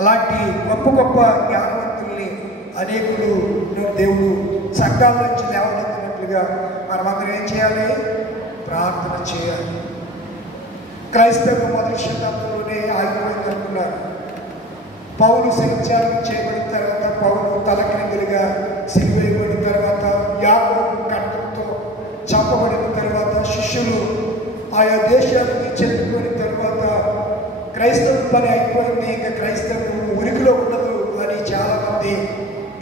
అలాంటి గొప్ప గొప్ప జ్ఞానవంతుల్ని అనేకులు దేవుడు సంఘాల నుంచి లేవనెత్తినట్లుగా మనమందరం ఏం చేయాలి? ప్రార్థన చేయాలి. క్రైస్తవ మొదటి శతాబ్దంలోనే ఆగిపోయింది అనుకున్నారు. పౌలు సంచారం చేయబడిన తర్వాత, పౌలు తలక్రిందులుగా సిలువేయబడిన తర్వాత, యాకోబు ఖడ్గంతో చంపబడిన తర్వాత, శిష్యులు ఆయా దేశాలకి చెప్పుకున్న తర్వాత క్రైస్తవ పని అయిపోయింది, ఇంకా క్రైస్తవం ఉనికిలో ఉండదు అని చాలామంది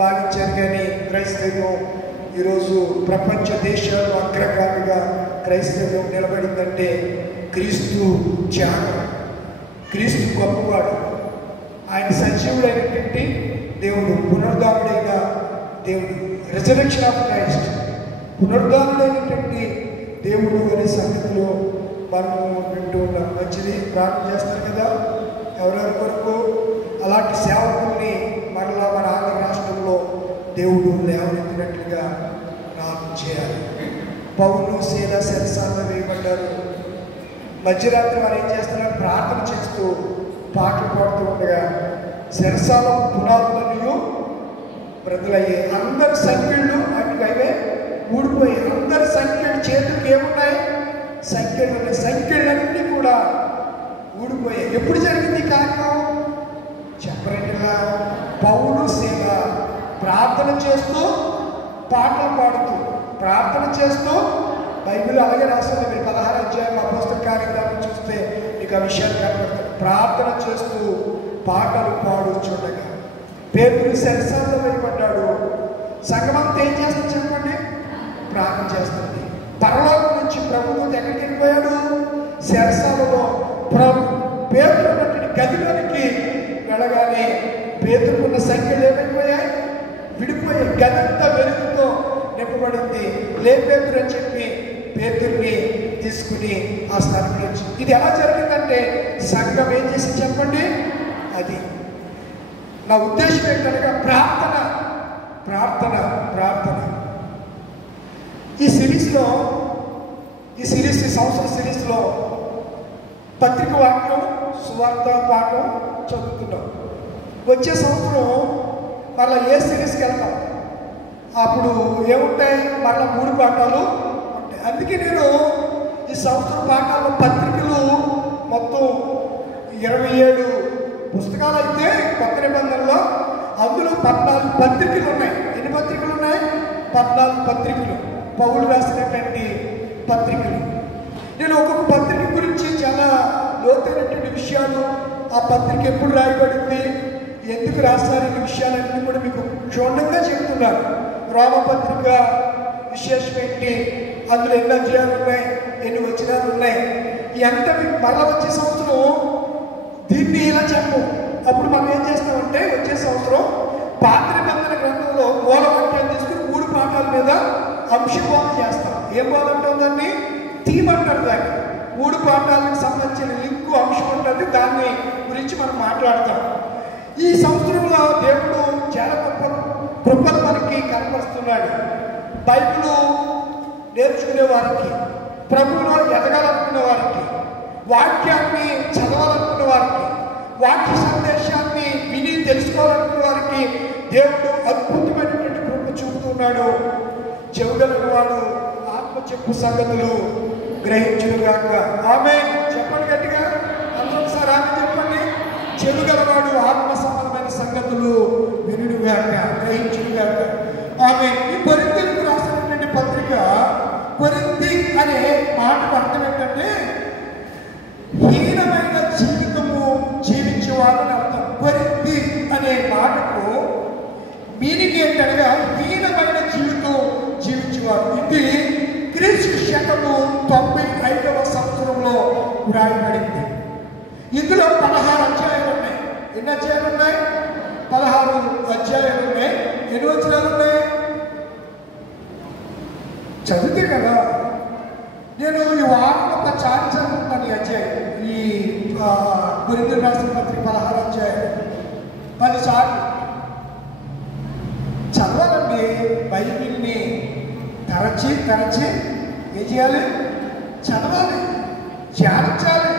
భావించారు. కానీ క్రైస్తవం ఈరోజు ప్రపంచ దేశాల్లో అగ్రగామిగా క్రైస్తవం నిలబడిందంటే క్రీస్తు త్యాగం, క్రీస్తు గొప్పవాడు, ఆయన సజీవుడైనటువంటి దేవుడు, పునరుద్ధానుడైన దేవుడు, రిజరెక్షన్ ఆఫ్ క్రైస్ట్, పునరుద్ధానుడైనటువంటి దేవుడు అనే సంగతిలో మనము వింటూ ఉన్నాం. మంచిది, ప్రార్థన చేస్తారు కదా ఎవరెవరి కొరకు. అలాంటి సేవకుల్ని మరలా మన ఆంధ్ర రాష్ట్రంలో దేవుడు లేవనెత్తినట్లుగా ప్రార్థన చేయాలి. పౌలు శీల సెరసాల్లో వేయబడ్డారు. మధ్యరాత్రి వారు ఏం చేస్తున్నారు? ప్రార్థన చేస్తూ పాటలు పాడుతూ ఉండగా సెరసాల పునాదులను బ్రతులయ్యాయి. అందరి సంఖ్యలు అటువైవే ఊడిపోయాయి. అందరి సంఖ్యలు చేతులకు ఏమున్నాయి? సంఖ్యలు ఉన్నాయి. సంఖ్యలన్నీ కూడా ఊడిపోయాయి. ఎప్పుడు జరిగింది కార్యం? చెప్పరండిలా. పౌలు శీల ప్రార్థన చేస్తూ పాటలు పాడుతూ, ప్రార్థన చేస్తూ, బైబిల్ అలాగే రాస్తుంది. మీరు 16 అధ్యాయం అపోస్తల కార్యక్రమం చూస్తే మీకు ఆ విషయాలు కనబడతాయి. ప్రార్థన చేస్తూ పాటలు పాడుచుండగా పేతురు సెరసాల్లో వేయబడ్డాడు. సంఘమంతా ఏం చేస్తుంది చెప్పండి? ప్రార్థన చేస్తుంది. పరలోకం నుంచి ప్రభుత్వం ఎక్కడికి వెళ్ళిపోయాడు? సెరసాలలో పేతురు ఉన్నటువంటి గదిలోనికి వెళ్ళగానే పేతురుకున్న సంఖ్యలు ఏమైపోయాయి? విడిపోయాయి. గదంతా వెలుగుతో నింపబడింది. లే పేతురు అని చెప్పి పేతుర్ని తీసుకుని ఆ స్థానంలో వచ్చింది. ఇది ఎలా జరిగిందంటే సంఘం ఏం చేసి చెప్పండి? అది నా ఉద్దేశం ఏంటనగా ప్రార్థన, ప్రార్థన, ప్రార్థన. ఈ సంవత్సర సిరీస్లో పత్రిక వాక్యం, సువార్త పాఠం చదువుతున్నాం. వచ్చే సంవత్సరం మళ్ళీ ఏ సిరీస్కి వెళ్తాం? అప్పుడు ఏముంటాయి? మళ్ళీ 3 పాఠాలు ఉంటాయి. అందుకే నేను ఈ సంవత్సరం పాఠాల్లో పత్రికలు మొత్తం 27 పుస్తకాలు అయితే కొత్త నిబంధనలో, అందులో 14 పత్రికలు ఉన్నాయి. ఎన్ని పత్రికలు ఉన్నాయి? 14 పత్రికలు, పౌలు రాసినటువంటి పత్రికలు. నేను ఒక్కొక్క పత్రిక గురించి చాలా లోతైనటువంటి విషయాలు, ఆ పత్రిక ఎప్పుడు రాయబడింది, ఎందుకు రాస్తారు, ఈ విషయాలన్నీ కూడా మీకు క్షుణ్ణంగా చెప్తున్నారు. రోమపత్రిక విశేషం ఏంటి, అందులో ఎన్ని అధ్యాయాలు ఉన్నాయి, ఎన్ని వచనాలు ఉన్నాయి, ఇదంతా మీకు మరలా వచ్చే సంవత్సరం దీన్ని ఇలా చెప్పు. అప్పుడు మనం ఏం చేస్తామంటే వచ్చే సంవత్సరం పాత నిబంధన గ్రంథంలో మూల వాక్యాన్ని తీసుకుని 3 పాఠాల మీద అంశబోధ చేస్తాం. ఏం బోధ ఉంటుంది? దాన్ని థీమ్ అంటారు. దాన్ని 3 పాఠాలకు సంబంధించిన లింకు అంశం ఉంటుంది. దాన్ని గురించి మనం మాట్లాడతాం. ఈ సంవత్సరంలో దేవుడు చాలా గొప్ప కృపను మనకి కనపరుస్తున్నాడు. బైబిల్ నేర్చుకునే వారికి, ప్రభువులో ఎదగాలనుకునే వారికి, వాక్యాన్ని చదవాలనుకునే వారికి, వాక్య సందేశాన్ని విని తెలుసుకోవాలనుకునే వారికి దేవుడు అద్భుతమైనటువంటి కృప చూపుతున్నాడు. చెవుగలను వాడు ఆత్మ చెప్పు సంగతులు గ్రహించుగాక. ఆమేన్ చెప్పండి గట్టిగా అందరూ ఒకసారి ఆమె చెప్పండి. చెవుగలవాడు ఆత్మ సంబంధమైన సంగతులు వినుగాక, గ్రహించుగాక. ఆమేన్. ఈ కొరింథీయులకు రాసినటువంటి పత్రిక, కొరింథీ అనే మాటకు అర్థం ఏంటంటే హీనమైన జీవితము జీవించేవారని అర్థం. కొరింథీ అనే మాటకు మీనింగ్ ఏంటనగా హీనమైన జీవితం జీవించేవారు. ఇది క్రీస్తు శకము 95వ సంవత్సరంలో వ్రాయబడింది. ఇందులో 16 అధ్యాయాలు ఉన్నాయి. ఎన్ని అధ్యాయాలు ఉన్నాయి? 16 అధ్యాయాలు ఉన్నాయి. ఎన్ని వచనాలు ఉన్నాయి? చదివితే కదా. నేను ఈ వారం ఒక చారి చదువుతున్నాను. ఈ అధ్యాయం, ఈ కొరింథీయులకు రాసిన పత్రిక 16 అధ్యాయాలు 10 సార్లు చదవాలండి. బైబిల్ని తరచి ఏం చేయాలి? చదవాలి, ధ్యానించాలి.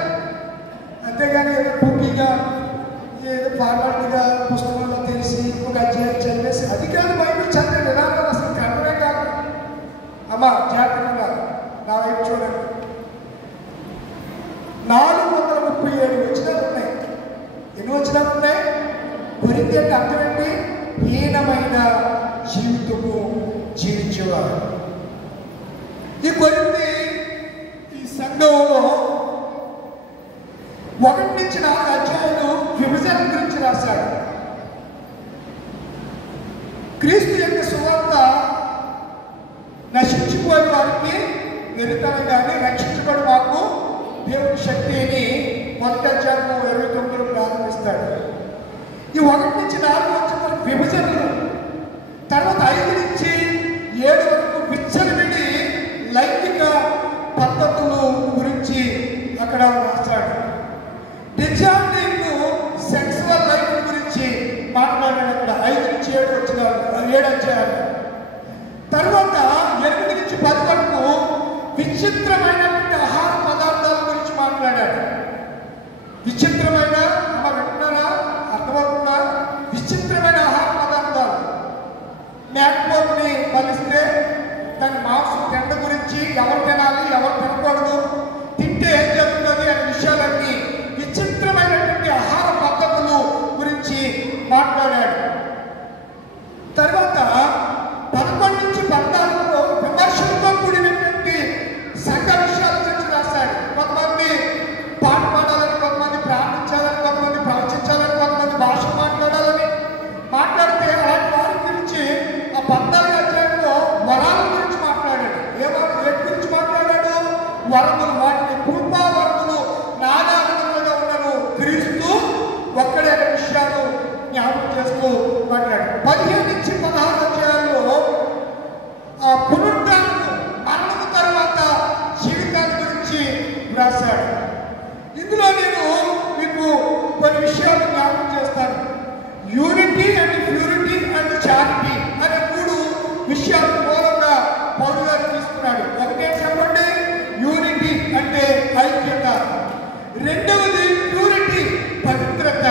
అంతేగాని ఏదో కుకీగా ఏదో ఫార్మాలిటీగా పుస్తకంలో తెలిసి ఒక అధ్యాయం చదివేసి అది కాదు బైబిల్ చదివే విధానం అసలు కన్నడే కాదు. అమ్మ జాగ్రత్తగా నా వైపు చూడండి. 437 వచనాలు ఉన్నాయి. ఎన్ని వచనాలు ఉన్నాయి? కొరింథీ అంటే అర్థం ఏంటి? హీనమైన జీవితము జీవించేవారు. ఈ కొరింథీ ఈ సంఘంలో 1 నుంచి 4 అధ్యాయాలు విభజన గురించి రాశాడు. క్రీస్తు యొక్క సువార్త నశించిపోయే వారికి వెరుతాను కానీ రక్షించబడి మాకు దేవుని శక్తిని 1 అధ్యాయం 29 ప్రారంభిస్తాడు. ఈ 1 నుంచి 4 వచ్చిన విభజనలు, తర్వాత 5 నుంచి 7 వరకు విచ్చలవిడి లైంగిక పద్ధతుల గురించి అక్కడ రాశాడు. డిజార్డింగ్ సెక్సువల్ లైఫ్ గురించి మాట్లాడాడు అక్కడ 5 నుంచి 7 వచ్చిన 7 అధ్యాయాలు. తర్వాత 8 నుంచి 10 వరకు విచిత్రమైనటువంటి ఆహార పదార్థాల గురించి మాట్లాడాడు. విచిత్రమైన వింటున్నారా? అర్థమవుతుందా? విచిత్రమైన ఆహార పదార్థాలు. మేకపోతుని బలిస్తే దాని మాంసం తిండ గురించి, ఎవరు తినాలి ఎవరు తినకూడదు, తింటే ఏం జరుగుతుంది అనే విషయాలన్నీ విచిత్రమైనటువంటి ఆహార పద్ధతులు గురించి మాట్లాడాడు. తర్వాత 11 నుంచి 14 విమర్శలతో కూడినటువంటి సంఘ విషయాల గురించి రాశాడు. కొంతమంది పాట పాడాలని, కొంతమంది ప్రార్థించాలని, కొంతమంది ప్రవచించాలని, కొంతమంది భాష మాట్లాడాలని మాట్లాడితే అలాంటి వారి గురించి ఆ 14 అధ్యాయంలో వరాల గురించి మాట్లాడాడు. వేటి గురించి మాట్లాడాడు? వరములు. వాటిని కృపా వరములు నానావిధములుగా ఉన్నను క్రీస్తు ఒక్కడే విషయాలు జ్ఞాపకం చేస్తూ మాట్లాడాడు. 15 నుంచి 16 అధ్యాయంలో ఆ పునరుద్ధానం, మరణం తర్వాత జీవితాన్ని గురించి రాశాడు. ఇందులో నేను మీకు కొన్ని విషయాలు జ్ఞాపకం చేస్తాను. Unity and purity and charity అనే 3 విషయాలు మూలంగా పౌలు గారు తీసుకున్నాడు. ఒకటే చెప్పండి, యూనిటీ అంటే ఐక్యత. రెండవది ప్యూరిటీ, పవిత్రత.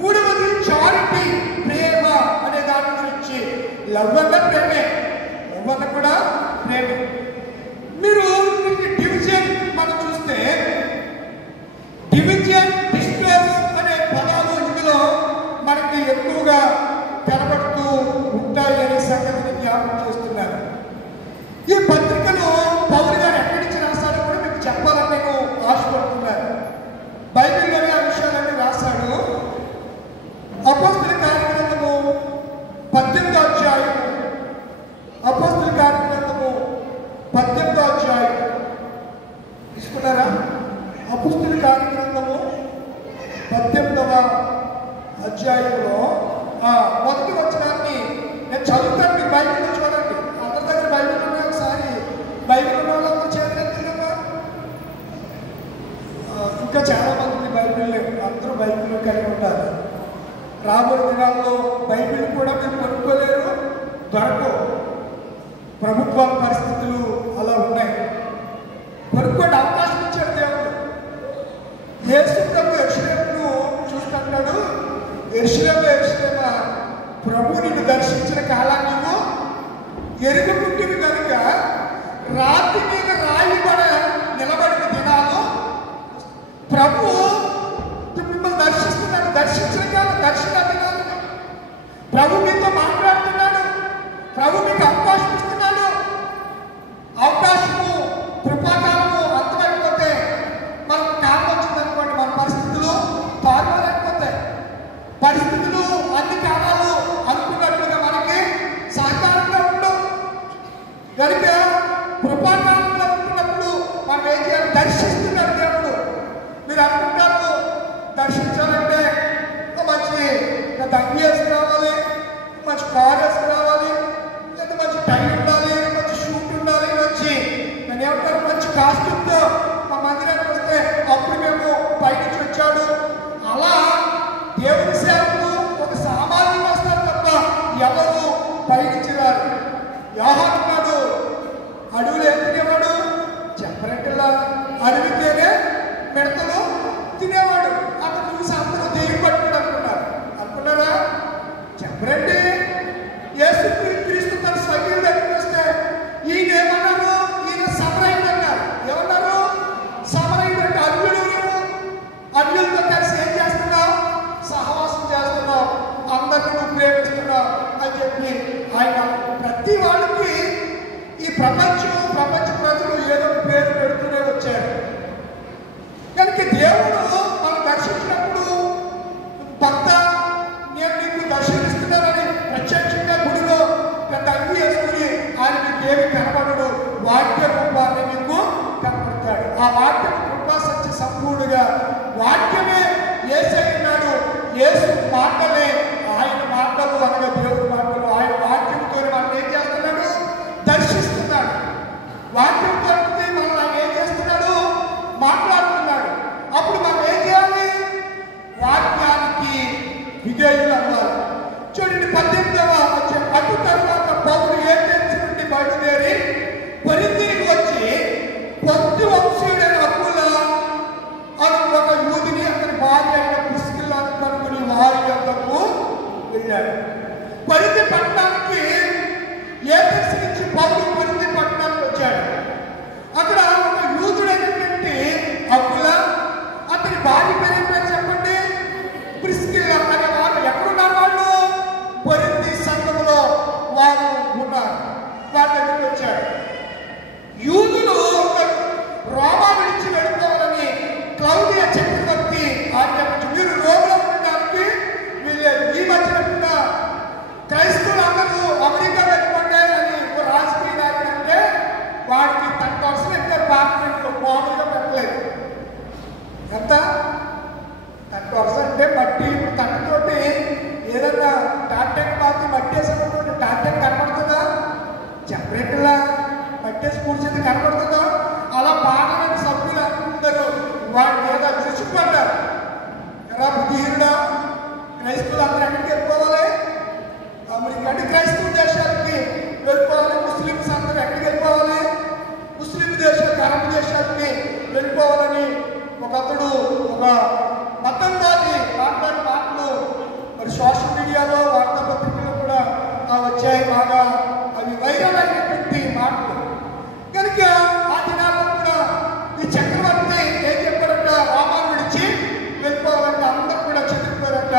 మూడవది చారిటీ, ప్రేమ అనే దాని గురించి. లవ్ అన్న ప్రేమే, లవ్ అన్న కూడా ప్రేమే. మీరు డివిజన్ మనం చూస్తే డివిజన్, డిస్టర్స్ అనే పదాలు ఇందులో మనకి ఎక్కువగా కనబడుతూ ఉంటాయి అనే సంగతిని జ్ఞాపకం చేస్తున్నారు. ఈ పత్రికను పౌలు గారు ఎక్కడి నుంచి రాశాడో కూడా మీకు చెప్పాలని నేను ఆశపడుతున్నాను. బైబిల్లోనే ఆ విషయాలన్నీ రాశాడు. అపోస్తలుల కార్యగ్రంథము 18వ అధ్యాయం, అపోస్తలుల కార్యగ్రంథము 18వ అధ్యాయం తీసుకున్నారా? అపోస్తలుల కార్యగ్రంథము 18వ అధ్యాయంలో మొదటి వచనాన్ని నేను చదువుతాను. మీరు బైబిల్లో చూడండి. అందరి దగ్గర బైబిల్ ఉన్నాయి. ఒకసారి బైబిల్ ఉన్న వాళ్ళందరూ చేతులెత్తుగా. ఇంకా చాలా మంది బైబిల్ లేవు. అందరూ బైబిల్ కలిగి ఉంటారు. రాబోయే దినాల్లో బైబిల్ కూడా మీరు కొనుక్కోలేరు, దొరకవు. ప్రభుత్వాల పరిస్థితులు అలా ఉన్నాయి. కొనుక్కోండి, అవకాశం ఇచ్చాడు దేవుడు. యేసు ప్రభు యెరూషలేమును చూస్తున్నాడు. యెరూషలేము, యెరూషలేమా, ప్రభు నిన్ను దర్శించిన కాలాన్ని నువ్వు ఎరుగుకుంటుంది కనుక రాతి మీద రాయిబడ నిలబడిన దినాలు ప్రభు మిమ్మల్ని దర్శిస్తున్నాడు. దర్శించిన కాలం, దర్శన దినాలు. ప్రభు మీతో మాట్లాడుతున్నాడు. ప్రభు మీకు అవకాశం ఇస్తున్నాడు. అవకాశము, కృపాకాలము అంతమైపోతే మనకు కాలం వచ్చిందనుకోండి, మన పరిస్థితులు తారుమారైపోతాయి. పరిస్థితులు అన్ని కాలాలు అనుకున్నట్లుగా మనకి సహకారంగా ఉండవు కనుక కృపాకాలంలో ఉంటున్నప్పుడు మనం ఏం చేయాలి? దర్శిస్తున్నాడు దేవుడు. మీరు అనుకుంటారు దర్శించాలంటే మంచి దంగి వేసి రావాలి, మంచి ప్రపంచ ప్రజలు ఏదో పేరు పెడుతూనే వచ్చారు. కనుక దేవుడు మనం దర్శించినప్పుడు భర్త నేను నీకు దర్శనమిస్తున్నానని ప్రత్యక్షంగా గుడిలో పెద్ద అంగి వేసుకుని ఆయన మీకు ఏమి కనబడడు, వాక్య రూపాన్ని మీకు కనబడతాడు. ఆ వాక్యం కృపా సత్య సంపూర్ణంగా వాక్యమే యేసై ఉన్నాడు. యేసు మాటలే ఆయన మాటలు అనగా దేవుడి మాటలు. ఆయన వాక్యంతో మనం ఏం చేస్తున్నాడు? దర్శిస్తున్నాడు. వాక్యంతో మనం ఆయన ఏం చేస్తున్నాడు? మాట్లాడుతున్నాడు. అప్పుడు మనం ఏం చేయాలి? వాక్యానికి విధేయులు అవ్వాలి. చూడండి 18వ అధ్యాయం. అటు తర్వాత పౌలు ఏథెన్స్ నుండి బయలుదేరి కొరింథీకి వచ్చి పొంతు వంశీయుడైన అకుల అను ఒక యూదుని అతని భార్య అయిన ప్రిస్కిల్లాను కనుగొని వారి యొద్దకు వెళ్ళాడు. కొరింథీ పట్టణానికి ఏథెన్స్ నుంచి పౌలు కొరింథీ పట్టణానికి వచ్చాడు. అక్కడ ఒక యూదుడైనటువంటి అకుల అతని భార్య పేరు చెప్పండి, ప్రిస్కిల్లా అనే వారు ఎక్కడున్నారు? వాళ్ళు కొరింథీ సంఘములో వారు ఉన్నారు. వారి దగ్గరికి వచ్చాడు. యూదులు రోమా విడిచి వెళ్ళిపోవాలని క్లౌడియా చక్రవర్తి ఆజ్ఞాపించి మీరు రోమలో ఉండడానికి వీళ్ళేది. ఈ మధ్యన క్రైస్తవులందరూ అమెరికా వెళ్ళిపోండి అని ఒక రాజకీయ నాయకుడు అంటే వాడికి 10% ఇంకా పార్లమెంట్లో మామూలుగా పెట్టలేదు. ఎంత 10% అంటే మట్టి. ఇప్పుడు తట్టుతోటి ఏదన్నా టాటెక్ మాత్రం మట్టి వేసేటటువంటి టాటెక్ కనపడుతుందా? జనరేటర్లా మట్టేసి కూర్చుంది కనపడుతుందా? అలా పార్లమెంట్ సభ్యులందరూ వాడి మీద విరుచుకుపడ్డారు. ఎలా బుద్ధిహీనుడా, క్రైస్తవులు అందరూ ఎక్కడికి వెళ్ళిపోవాలి? అమెరికా అంటే క్రైస్తవ దేశాలకి వెళ్ళిపోవాలి. ముస్లిమ్స్ అందరూ ఎక్కడికి వెళ్ళిపోవాలి? ముస్లిం దేశాలకు, అరబ్ దేశాలకి వెళ్ళిపోవాలని ఒకతడు ఒక మతంవాది మాట్లాడిన మాటలు మరి సోషల్ మీడియాలో వార్తాపత్రికల్లో కూడా వచ్చాయి. బాగా అవి వైరల్ అయినటువంటి మాటలు. కనుక ఆ దినాల్లో కూడా ఈ చక్రవర్తి ఏం చెప్పారంట? రామాను విడిచి వెళ్ళిపోవాలంటే అందరూ కూడా చెప్తారంట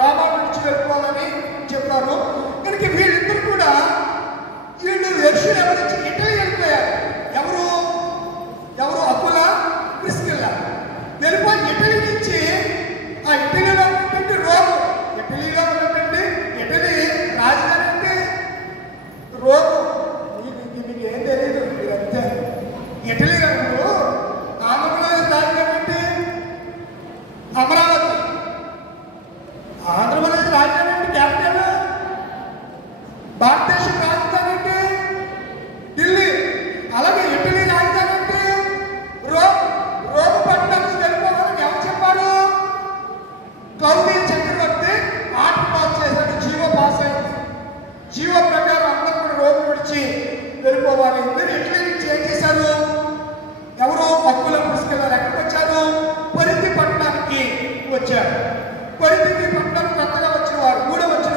రామాను విడిచి వెళ్ళిపోవాలని చెప్పారు. కనుక వీళ్ళిద్దరు కూడా వీళ్ళు యెరూషలేము నుంచి ఇటలీ వెళ్ళిపోయారు. ఎవరు అకుల, ప్రిస్కిల్లా వెళ్ళిపోయి ఇటలీ నుంచి ఆ ఇటలీలో ఉన్నటువంటి రోమ్, ఇటలీలో ఉన్నటువంటి ఇటలీ రాజధాని అంటే రోమ్. మీకు ఏం తెలియదు, మీరంతే. ఇటలీ రంగు ఆంధ్రప్రదేశ్ రాజధాని అంటే అమరావతి. ఆంధ్రప్రదేశ్ రాజధాని అంటే క్యాపిటల్. భారతదేశం రాజధాని అంటే ఢిల్లీ. అలాగే ఇటలీ రాజధాని అంటే రోమ్. రోమ్ పట్టణానికి వెళ్ళిపోవాలని ఎవరు చెప్పారు? క్లౌడియా చక్రవర్తి ఆర్డర్ పాస్ చేశాడు. జీవో పాస్ అయింది. జీవో ప్రకారం అందరూ కూడా రోమ్ విడిచి వెళ్ళిపోవాలి. ఇద్దరు ఇటలీ నుంచి ఏం చేశారు? ఎవరు? అకుల, ప్రిస్కిల్లా ఎక్కడికి వచ్చారు? కొరింథీ పట్టణానికి వచ్చారు. కొరింథీ పట్టణానికి కొత్తగా వచ్చిన వారు, కూడా వచ్చిన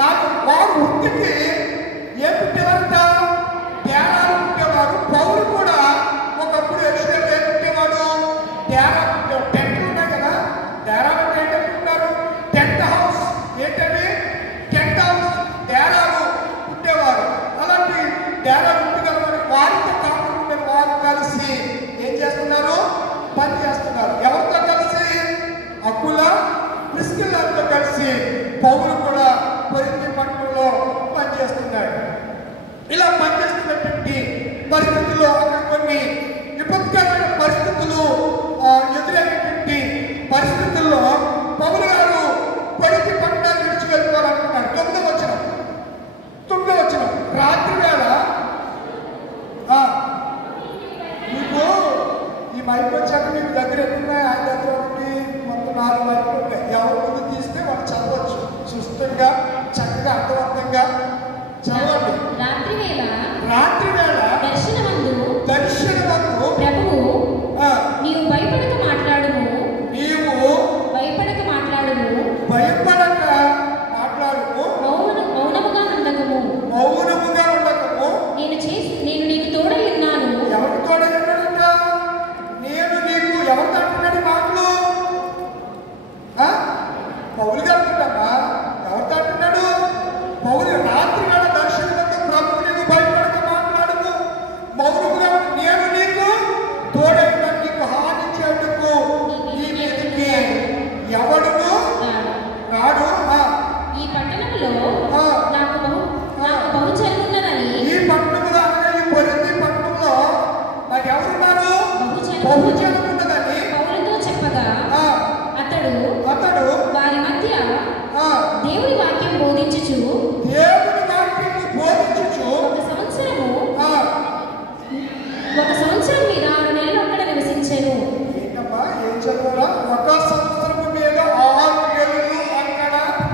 నాకు వారు వృత్తికి ఏం పుట్టేవారంట? ధ్యానాలు పుట్టేవారు. పౌలు కూడా ఒకప్పుడు యెరూషలేములో ఏం పుట్టేవాడు? ధ్యానాలు పుట్టేవాడు. టెంట్లు ఉన్నాయి కదా, ధ్యానాలు అంటే ఏంటంటున్నారు? Tent house. ఏంటంటే టెంట్ హౌస్ ధ్యానాలు పుట్టేవారు. అలాంటి ధ్యానాలు పుట్టగలవారు. వారితో కాకుండా వారు కలిసి ఏం చేస్తున్నారు? పని చేస్తున్నారు. ఎవరితో కలిసి? అకుల, ప్రిస్కిల్లాతో కలిసి పౌలు కూడా కొరింథీ పట్టణంలో పనిచేస్తున్నాడు. ఇలా పనిచేస్తున్నటువంటి పరిస్థితుల్లో అక్కడ కొన్ని విపత్కరమైన పరిస్థితులు ఎదురైనటువంటి పరిస్థితుల్లో పౌలు గారు కొరింథీ పట్టణాన్ని విడిచి వెళ్ళిపోవాలనుకున్నాడు. 9వ వచనం రాత్రి వేళ మీకు ఈ మైక్ వచ్చాక మీకు దగ్గర ఎట్టున్నాయి? ఆయన దగ్గర ఒకటి మొత్తం 4 మైకులు ఉంటాయి. ఎవరి ముందు తీస్తే వాళ్ళు చదవచ్చు. సుస్థంగా చక్కగా అర్థవంతంగా చదవండి. రాత్రి వేళ దర్శనమందు ప్రభువు నీవు భయపడక మాట్లాడుము. మౌనముగా ఉండకము. నేను నీకు తోడై ఉన్నాను. ఎవరు తోడై ఉన్నాడంట? నేను నీకు. ఎవరితో అంటున్నాడు మాటలు? పౌలు గారు అంటున్నామా? ఎవరితో అంటున్నాడు? పౌలు రాత్రి వేళ దర్శనమందు ప్రభువు నీవు భయపడక మాట్లాడుము.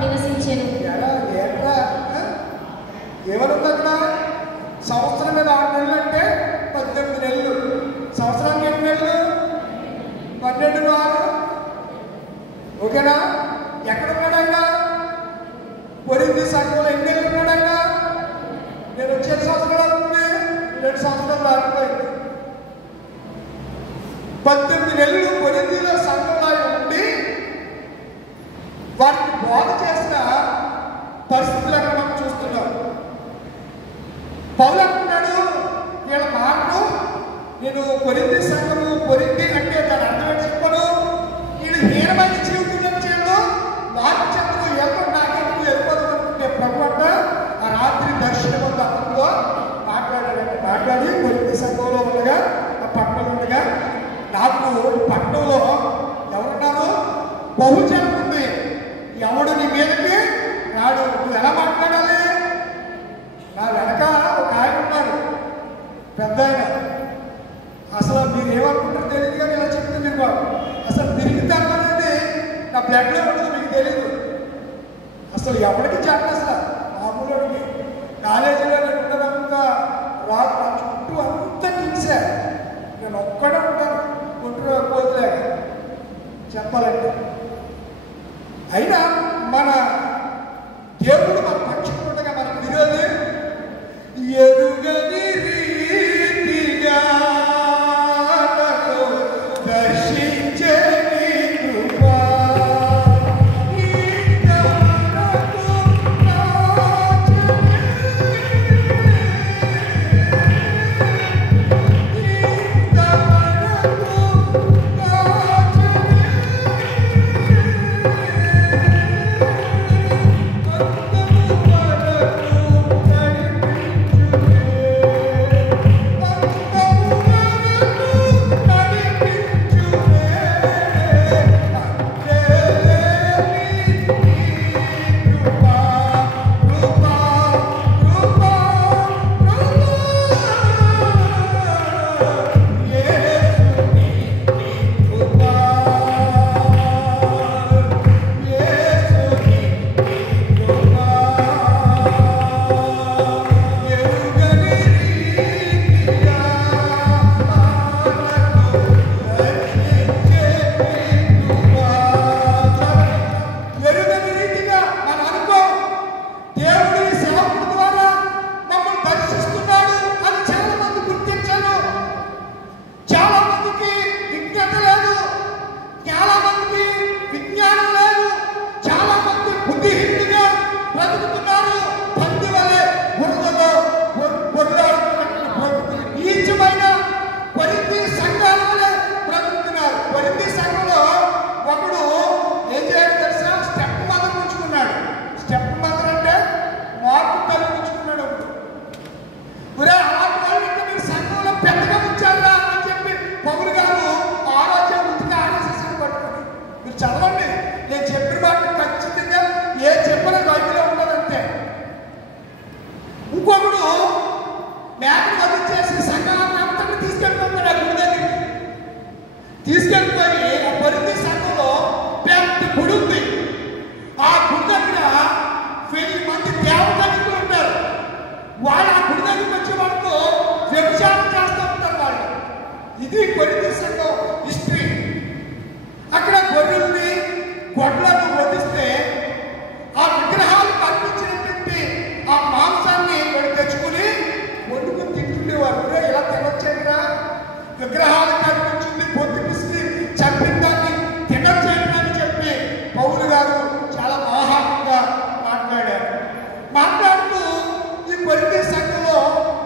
నివసించెను. ఏమనుంది అక్కడ? సంవత్సరం మీద 6 నెలలు అంటే 18 నెలలు. సంవత్సరానికి ఎన్ని నెలలు? 12 6. ఓకేనా? ఎక్కడ ఉన్నాడు ఆయన? కొరింథీ సంఘంలో ఎన్ని నెలలు ఉన్నాడు ఆయన? నేను వచ్చే సంవత్సరాలు అవుతుంది, 2 సంవత్సరాలు రాకపోయింది. 18 నెలలు కొరింథీలో సంఘంలో ఉండి వారికి బోధ చేసిన పరిస్థితులు అక్కడ మనం చూస్తున్నాం. పౌలు అంటున్నాడు, వీళ్ళ మాటలు నేను కొరింథీ సంఘము, కొరింథీ అంటే దాని అర్థం ఏంటి చెప్పను, వీళ్ళు హీనమైన జీవితం చేయడం మార్పు చెందడం ఏదో నాకెందుకు వెళ్ళిపోతుంటే ప్రభు అంట ఆ రాత్రి దర్శనం అతనితో మాట్లాడి కొరింథీ సంఘంలో ఉండగా, ఆ పట్టణంలో ఉండగా, నాకు పట్టణంలో ఎవరున్నారు? బహుజనం ఉంది, ఎవడు నీ మీదకి రాడు, నువ్వు ఎలా మాట్లాడాలి? నా వెనక ఒక ఆయన ఉన్నారు, పెద్ద ఆయన. అసలు మీరు ఏమనుకుంటారో తెలియదు కానీ ఇలా చెప్తే మీరు అసలు తిరిగితాను అనేది నా బ్లడ్లో ఉండదు, మీకు తెలియదు. అసలు ఎవరికి చెప్పండి, అసలు మామూలుడికి కాలేజీలో నేను ఉన్నదంతా రాదు, నా చుట్టూ అంతా హింసే. నేను ఒక్కడే ఉంటాను గుంటూరు పోతులేక చెప్పాలంటే. అయినా మన దేవుడు మన పక్షం ఉండగా మనకు విరోధి ఎరుగని రీతిగా దర్శించే కృపా తీసుకెళ్ళిపోయి కొరింథీ సంఘంలో పెద్ద గుడి ఉంది. ఆ గుడి దగ్గర 1000 మంది దేవతలు ఉంటారు. వాళ్ళు ఆ గుడి దగ్గరికి వచ్చే వాళ్ళతో వ్యభిచారం చేస్తూ ఉంటారు వాళ్ళు. ఇది కొరింథీ సంఘం హిస్టరీ. అక్కడ గొర్రెల్ని గొడ్లను వధిస్తే ఆ విగ్రహాలు కనిపించినటువంటి ఆ మాంసాన్ని తెచ్చుకుని వండుకుని తింటుండేవారు. ఇలా తినొచ్చేదిరా, విగ్రహాలు కనిపించింది పొద్దు పిసికి చంపిన దాన్ని తినొచ్చేదని చెప్పి పౌలు గారు చాలా మహాత్ముగా మాట్లాడారు. మాట్లాడుతూ ఈ కొరింథీ సంఘంలో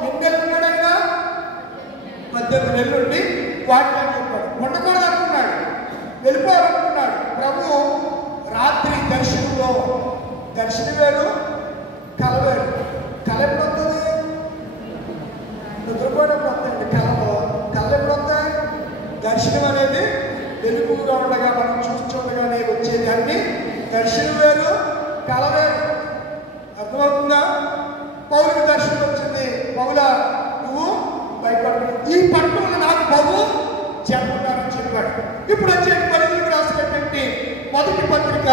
ఎన్ని నెలలు ఉన్నాడైనా 18 నెలలు ఉండి వాటిని చెప్పాడు. ఉండకూడదు అనుకున్నాడు, వెళ్ళిపోవాలనుకున్నాడు. ప్రభు రాత్రి దర్శనంలో, దర్శనం వేరు కల వేరు. కళ ఎప్పుడు వస్తుంది? నిద్రపోయినప్పుడు వస్తాయండి కళలో. కళ ఎప్పుడు వస్తాయి? దర్శనం అనేది వెలుగుగా ఉండగా మనం చూస్తుండగానే వచ్చేది. అన్ని దర్శనం వేరు కళ వేరు. అర్థమవుతుందా? పౌరుకి దర్శనం వచ్చింది. పౌలా నువ్వు భయపడు, ఈ పట్టణంలో నాకు బహు జరుగుతారని చెప్పాడు. ఇప్పుడు వచ్చే కొరింథీయులకు రాసినటువంటి మొదటి పత్రిక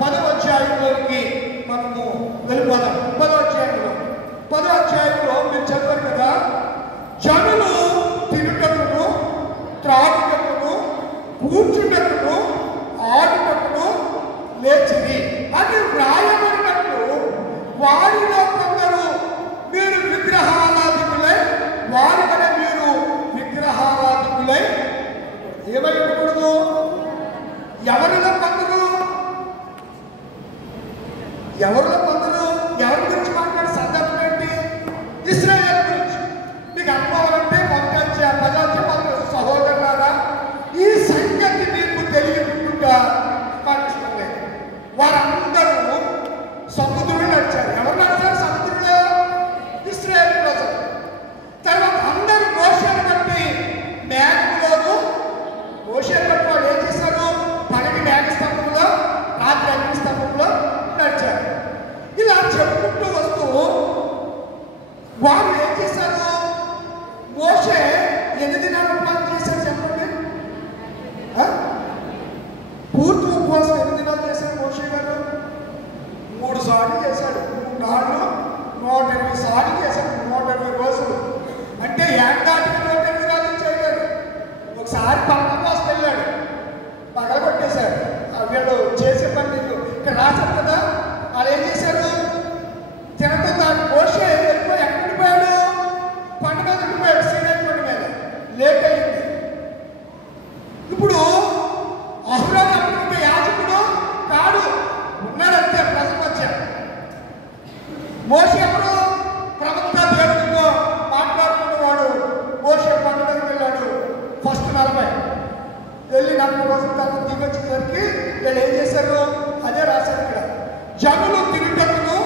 10వ అధ్యాయంలోకి అని వ్రాయబడినట్లు వారిలో కొందరు మీరు విగ్రహారాధికులై, వారి వలె మీరు విగ్రహారాధికులై ఏమై ఉండకూడదు. ఎవరిలో కొందరు ఎవరి గురించి మాట్లాడే సందర్భం ఏంటి? ఇశ్రాయేలు గురించి. మీకు అనుభవం అంటే మొదటి సహోదరులారా, ఈ సంగతి మీకు తెలియకుండా పాటించలేదు. వారందరూ సముద్రులు నడిచారు. ఎవరు నడిచారు సముద్రులు? ఇశ్రాయేలు ప్రజలు. తర్వాత అందరూ మోషేను బట్టి మేఘంలోను, మోషేను బట్టి వాళ్ళు ఏం చేశారు? పగటి మేఘ స్తంభంలో, రాత్రి అగ్ని స్తంభంలో నడిచారు. ఇలా చెప్పుకుంటూ వస్తూ వారు ఏం చేశారు? మోషే 8 దినాలు ఉపవాసం చేశారు. చెప్పండి, పూర్తి ఉపవాసం 8 దినాలు చేశారు మోషే గారు. 3 సార్లు చేశాడు. 3 నాళ్ళు 120 సార్లు చేశాడు. 120 రోజులు అంటే ఏడాదికి 120 రోజులు చేయలేదు. ఒకసారి పక్కన వెళ్ళాడు, పగల కొట్టేశాడు. వీళ్ళు చేసే పని ఇక్కడ రాశారు కదా. వాళ్ళు ఏం చేశారు? తినతో మోషే ఎక్కువ ఎక్కడికి పోయాడు? కొండ మీద ఉండిపోయాడు, సీనాయి కొండ మీద. లేట్ అయింది. ఇప్పుడు అహరోను అప్పుడు యాజకుడు కాడు, ఉన్నాడంతే. ప్రజలు వచ్చారు. మోషే ఎప్పుడు ప్రవక్త, దేవుడితో మాట్లాడుకున్నవాడు. మోషే కొండ మీదకి వెళ్ళాడు. ఫస్ట్ 40 వెళ్ళి 40 రోజుల తర్వాత దిగి వచ్చేసరికి వీళ్ళు ఏం చేశారు? అదే రాశారు ఇక్కడ. జనులు తిరుగుటకును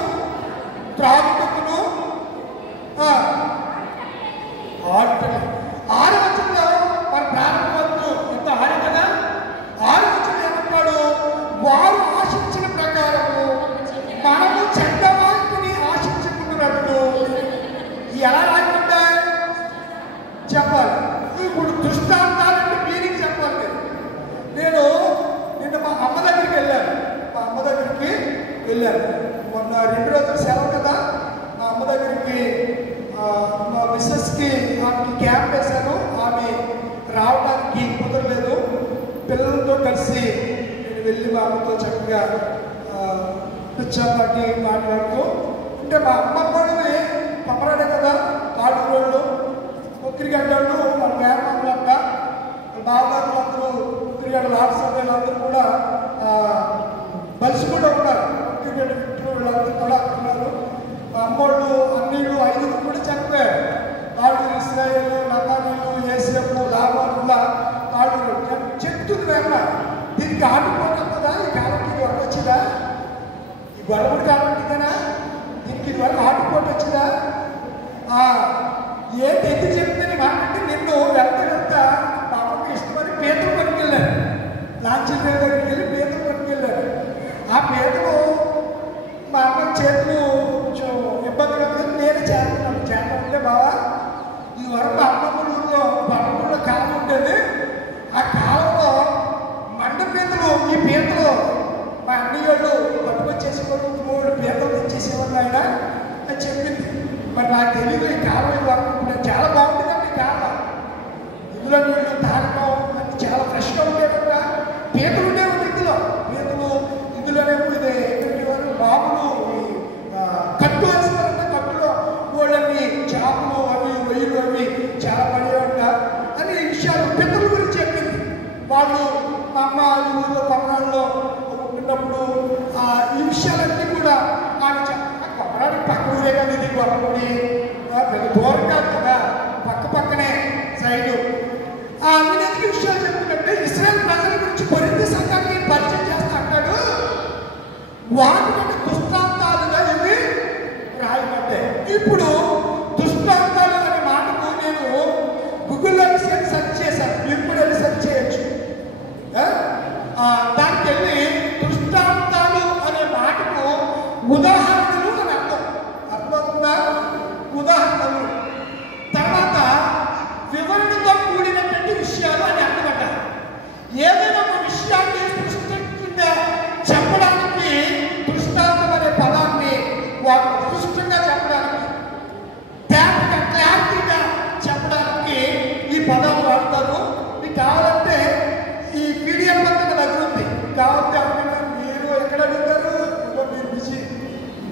త్రాగుటకును ఆడుతుంది. 6వ వచనంలో మన ప్రారంభంలో ఎంత ఆడి కదా. 6వ వచనం ఏమంటాడు? వారు ఆశించిన ప్రకారము మనము చెడ్డవాటిని ఆశించుకున్నట్లు. ఎలా రాకుండా చెప్పాలి. ఇప్పుడు దృష్టాంతాలంటే మీరికి చెప్పాలి. నేను నిన్న మా అమ్మ దగ్గరికి వెళ్ళాను. మొన్న 2 రోజులు సెలవు కదా. మా అమ్మ దగ్గరికి మా మిస్సెస్కి ఆమెకి క్యాంప్ వేశాను. ఆమె రావడానికి కుదరలేదు. పిల్లలతో కలిసి నేను వెళ్ళి మా అమ్మతో చక్కగా పిచ్చాపాటి మాట్లాడుతూ అంటే మా అమ్మ కూడా పమ్మరాడే కదా. తాడుగోళ్ళు, ఒక్కిరిగడ్డలు, వాళ్ళ వేమలంట, బావగారు అందరూ, ఒక్కిరిగడ్డలు, ఆడసభ్యులు అందరూ కూడా బలిసి కూడా ఉన్నారు. ఒక్కిరిగడ్డ మిత్రులు వీళ్ళందరూ కూడా ఉన్నారు. మా అమ్మోళ్ళు అన్నీళ్ళు 5 కూడా చనిపోయారు. తాడు, ఇశ్రాయేలు, నతానీలు, యేసేపు, లాబానుల తాడు చెప్తుంది వేమ. దీనికి ఆడుకోవడం కదా. ఈ కాలంకి ఇది వరకు వచ్చిందా? ఈ గొడవడి కాలంకి ఇదేనా? దీనికి ఇది వరకు ఆడుకోవటం వచ్చిందా? ఏంటి ఎందుకు చెప్తుందని మాట్లాడి నిన్ను వెళ్తా పాపకి ఇష్టమని పీతలు పట్టుకెళ్ళాను. లాంచీ దగ్గరికి వెళ్ళి పీతలు పట్టుకెళ్ళాను. ఆ పీతలు మా అమ్మ చేతులు కొంచెం ఇబ్బందిగా ఉంది. నేనే చేస్తుంటే బావా ఇది వరకు అమ్మమ్మూరులో పడమూరులో కాలం ఉండేది. ఆ కాలంలో మండ పీతలు, ఈ పీతలు మా అన్నయ్యోళ్ళు పట్టుకొచ్చేసేవాళ్ళు, 3 పీతలు తెచ్చేసేవాళ్ళు ఆయన అని చెప్పింది. మరి నాకు తెలియదు ఈ కాలం ఇది వరకు. చాలా బాగుంటుందండి ఈ కాలం. ఇందులో నీళ్ళు తాగడం అది చాలా ఫ్రెష్గా ఉండేదంట. పీతలు ఉండేవాళ్ళు ఇందులో. పీతలు ఇందులోనే ఇది ఏంటంటే బాబులు కట్టు వేస్తారంట. కట్టులో వాళ్ళని చేపలు అవి రొయ్యలు అవి చాలా పడేవంట అని ఈ విషయాలు పిల్లల గురించి చెప్పింది. వాళ్ళు మా అమ్మ ఊళ్ళో కొమరాల్లో ఉన్నప్పుడు ఈ విషయాలన్నీ కూడా ఆయన కొమరాడు పక్క ఊరే కదా. ఇది కొమరముడి పెద్ద దూరం కాదు కదా, పక్కనే సైడు. నేను ఎందుకు విషయాలు చెప్తున్నట్టే ఇశ్రాయేలు ప్రజల గురించి కొరింథీ సంఘాన్ని పరిచయం చేస్తా అంటాడు. వాటికంటే దృష్టాంతాలుగా ఇవి రాయబడ్డాయి. ఇప్పుడు దృష్టాంతాలు అనే మాటకు నేను గూగుల్లో సెర్చ్ చేశాను. మీరు కూడా వెళ్ళి సెర్చ్ చేయొచ్చు. దానికి వెళ్ళి దృష్టాంతాలు అనే మాటకు ఉదాహరణలు అని అర్థమవుతుందా? ఉదాహరణలు తర్వాత వివరణతో కూడినటువంటి విషయాలు అని అర్థమవుతాయి. ఏదైనా ఒక విషయాన్ని స్పష్టంగా చెప్పడానికి దృష్టాంతం అనే పదాన్ని వారు స్పష్టంగా చెప్పడానికి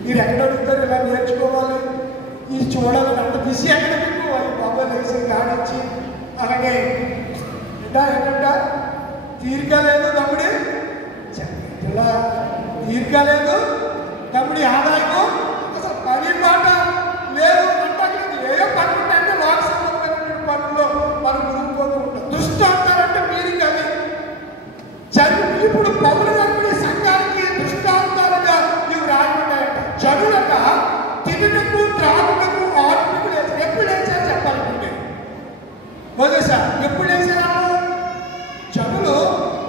మీరు ఎక్కడ అడుగుతారు ఇలా నేర్చుకోవాలి ఇది చూడాలని అంత బిజీ ఎక్కడ మీకు అది బాబాయ్ లేచి కానిచ్చి అలాగే ఏంటంట తీరిక లేదు తమ్ముడి ఇలా తీరిక లేదు తమ్ముడి ఆదాయము అసలు పని మాట లేదు అంటే ఏదో పని అంటే లోక సంబంధమైన పనుల్లో మనం మునిగిపోతూ ఉంటాం. దుష్టు అంటారంటే మీనింగ్ అది చదువు. ఇప్పుడు పౌరులు తమ్ముడి సంఘానికి దృష్టాంతాలుగా ఇవి రాయబడ్డాయంట. చదువులక తినుటకు త్రాగుటకు ఆత్మకు లేచారు. ఎప్పుడు లేచారు చెప్పాలనుకుంటే వదిలేసా ఎప్పుడు లేచారు చదువులు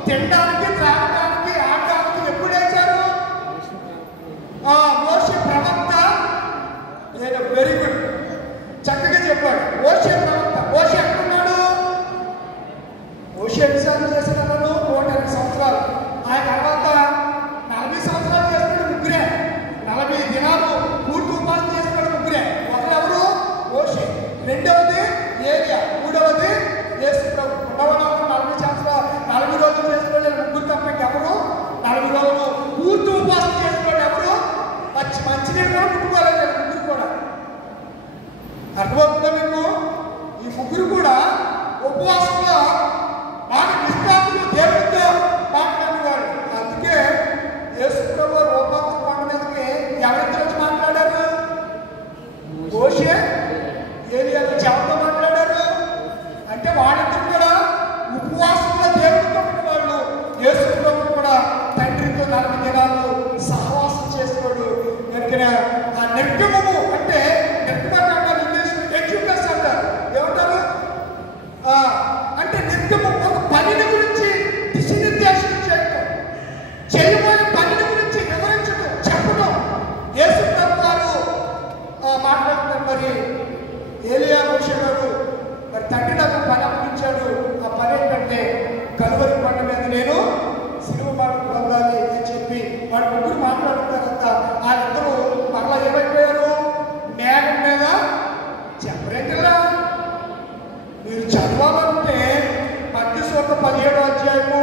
తినడానికి త్రాగడానికి ఆడడానికి ఎప్పుడు లేచారు? మోషే ప్రవక్త వెరీ గుడ్ చక్కగా చెప్పాడు. మోషే ప్రవక్త మోషే ఎక్కడున్నాడు? మోషే ఎన్నిసార్లు చేసినాడు? 120 సంవత్సరాలు. ఆయన తర్వాత 40 సంవత్సరాలు చేసినాడు ముగ్గురే. 40 దినాలు పూర్తి ఉపాసన చేసినాడు ముగ్గురే. ఒకరెవరు? మోషే. రెండవది ఏలియా. మూడవది యేసు ప్రభు. 40 సంవత్సరాలు 40 రోజులు చేసినాడు ముగ్గురు తప్ప ఎవరు? 40 రోజులు పూర్తి ఉపాసన చేసినాడు ఎవరు? మంచినీళ్ళు కూడా ముట్టుకోలేదు ముగ్గురు కూడా. అర్థమవుతుందా మీకు? ఈ ముగ్గురు కూడా ఉపవాసంలో బాగా నిష్ఠాతులు దేవుడితో మాట్లాడేవాడు. అందుకే యేసు ప్రభు రూపాంతర కొండ మీదకి ఎవరితో వచ్చి మాట్లాడారు? మోషే ఏలియాతో ఎవరితో మాట్లాడారు? అంటే వాళ్ళిద్దరు కూడా ఉపవాసంలో దేవుడితో ఉన్నవాళ్ళు. యేసు ప్రభు కూడా తండ్రితో 40 దినాలు సహవాసం చేసేవాడు. అందుకనే ఆ నిర్గమము అంటే నిర్గమకాండాలు ఇంగ్లీష్లో ఎక్యుప్లెస్ అంటారు. ఏమంటారు? అంటే నిర్గమం ఒక పనిని గురించి దిశనిర్దేశం చేయటం, చేయబోయే పనిని గురించి వివరించడం, చెప్పడం. యేసు ప్రభు వారు మాట్లాడుతున్నారు. మరి ఏలియా మోషే గారు మరి తండ్రి నాకు పని అప్పగించాడు. ఆ పని ఏంటంటే కలువరి కొండ మీద నేను సిలువ మాట పొందాలి అని చెప్పి వాడు ముగ్గురు మాట్లాడుతారంట. వాళ్ళిద్దరూ మరలా ఏమైపోయారు? మేఘం మీద చెప్పరేంటిలా మీరు చదవాలంటే మత్తయి సువార్త 17వ అధ్యాయము,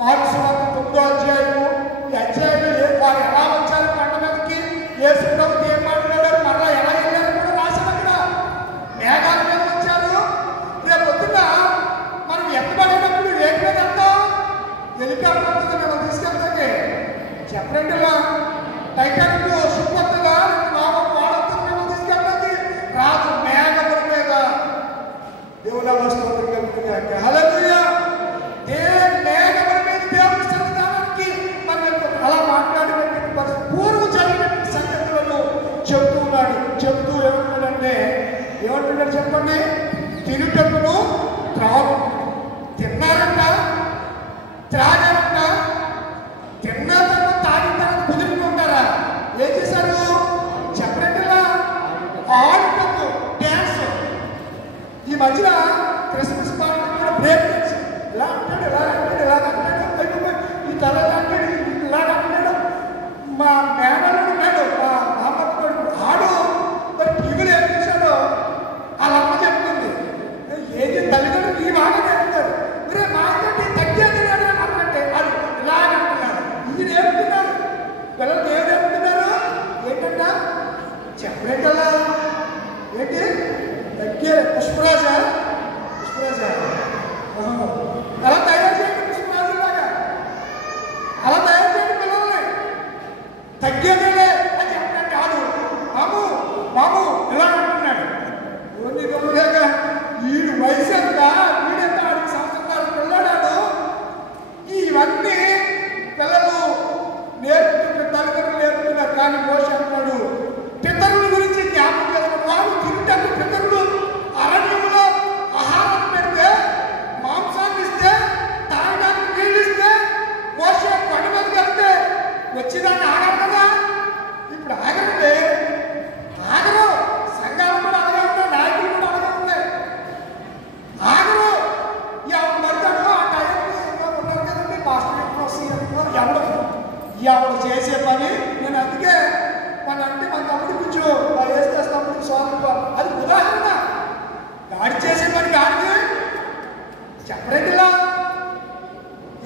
మార్కు సువార్త 9వ అధ్యాయము, ఈ అధ్యాయంలో వారు ఎలా వచ్చారు కొండ మీదకి, యేసు ప్రభుతో ఏం మాట్లాడారు, మరలా ఎలా వెళ్ళారు కూడా రాశారు అక్కడ. మేఘాల మీద వచ్చారు. రేపు పొద్దున్న మనం ఎత్తబడినప్పుడు రేపు మీద వెళ్తాం. హెలికాప్టర్ వస్తుంది మేము తీసుకెళ్తాకే చెప్పండి. ఇలా టైటానిక్ షిప్ వస్తుందా వాడొస్తుంది మేము తీసుకెళ్ళడానికి రాదు. మేఘముల మీద దేవుని స్తోత్రం కలుగుతుంది. హల్లెలూయా. మేఘముల మీద దేవుని సన్నిధానానికి మనం అలా మాట్లాడినటువంటి పరిస్థితి పూర్వం జరిగినటువంటి సంగతులను చెబుతూ ఉన్నాడు. చెబుతూ ఏమంటున్నాడంటే ఏమంటున్నాడు చెప్పండి? తినుటకును త్రాగు. తిన్నారంట, త్రాగారంట. తిన్న తర్వాత తాగిన తర్వాత కుదురుకుంటారా? ఏం చేశారు చెప్పండి? ఇలా ఆడుటకు డ్యాన్స్. ఈ మధ్యన క్రిస్మస్ పార్టీ కూడా బ్రేక్ డ్యాన్స్. ఇలా అంటాడు, ఇలా అంటాడు, ఇలా అంటాడు, ఈ తల అంటాడు, ఇలా అంటాడు. మా మేనలు ఉన్నాడు, మా మామూలు ఆడు. మరి టీవీలో ఏం చూశాడో వాళ్ళ అమ్మ చెప్తుంది. ఏది తల్లిదండ్రులు ఈ మాట చెప్తారు. మీరే మాట్లాడి తగ్గేది అన్నట్టే అది ఇలాగంటున్నారు. ఇది ఏమంటున్నారు? పిల్లలు ఏమి ఏమంటున్నారు? ఏంటంట చెప్పలేకల్లా ఏంటి తగ్గే పుష్పరాజ అలా తయారు చేయండి. పుష్పరాజులాగా అలా తయారు చేయండి పిల్లల్ని. తగ్గేదేలే అని చెప్పండి. ఆడు బాబు బాబు ఇలా అంటున్నాడు. వీడు వయసు ఎంత, వీడెంత 6 సంవత్సరాలు పిల్లడాడు. ఇవన్నీ పిల్లలు నేర్పుతున్నారు, తల్లిదండ్రులు నేర్పుతున్నారు. కానీ మోషే అంటున్నాడు పితరుల గురించి జ్ఞాపకం చేస్తున్నారు. వారు తింటారు. పితరులు అరణ్యంలో ఆహారం పెడితే, మాంసాన్ని ఇస్తే, తాగడానికి నీళ్ళు ఇస్తే, మోషే కొండ మీదకి వెళ్తే వచ్చిదాన్ని ఆగారు కదా. ఇప్పుడు ఆగరండి, ఆగరు. సంఘాలు కూడా అలాగే ఉన్నాయి, నాయకులు కూడా అలాగే ఉన్నాయి. ఆగరు. ఎవరు పడతాడో ఆ టైంలో ఉన్నారు కదండి. మాస్టర్ ఎవరు చేసే పని. నేను అందుకే మన అంటే మన తమ్ముడు కొంచెం వేస్తే తమ్ముడికి సోదరు అది ఉదాహరణ. గాడి చేసే పని గాడికి చెప్పరేంటిలా.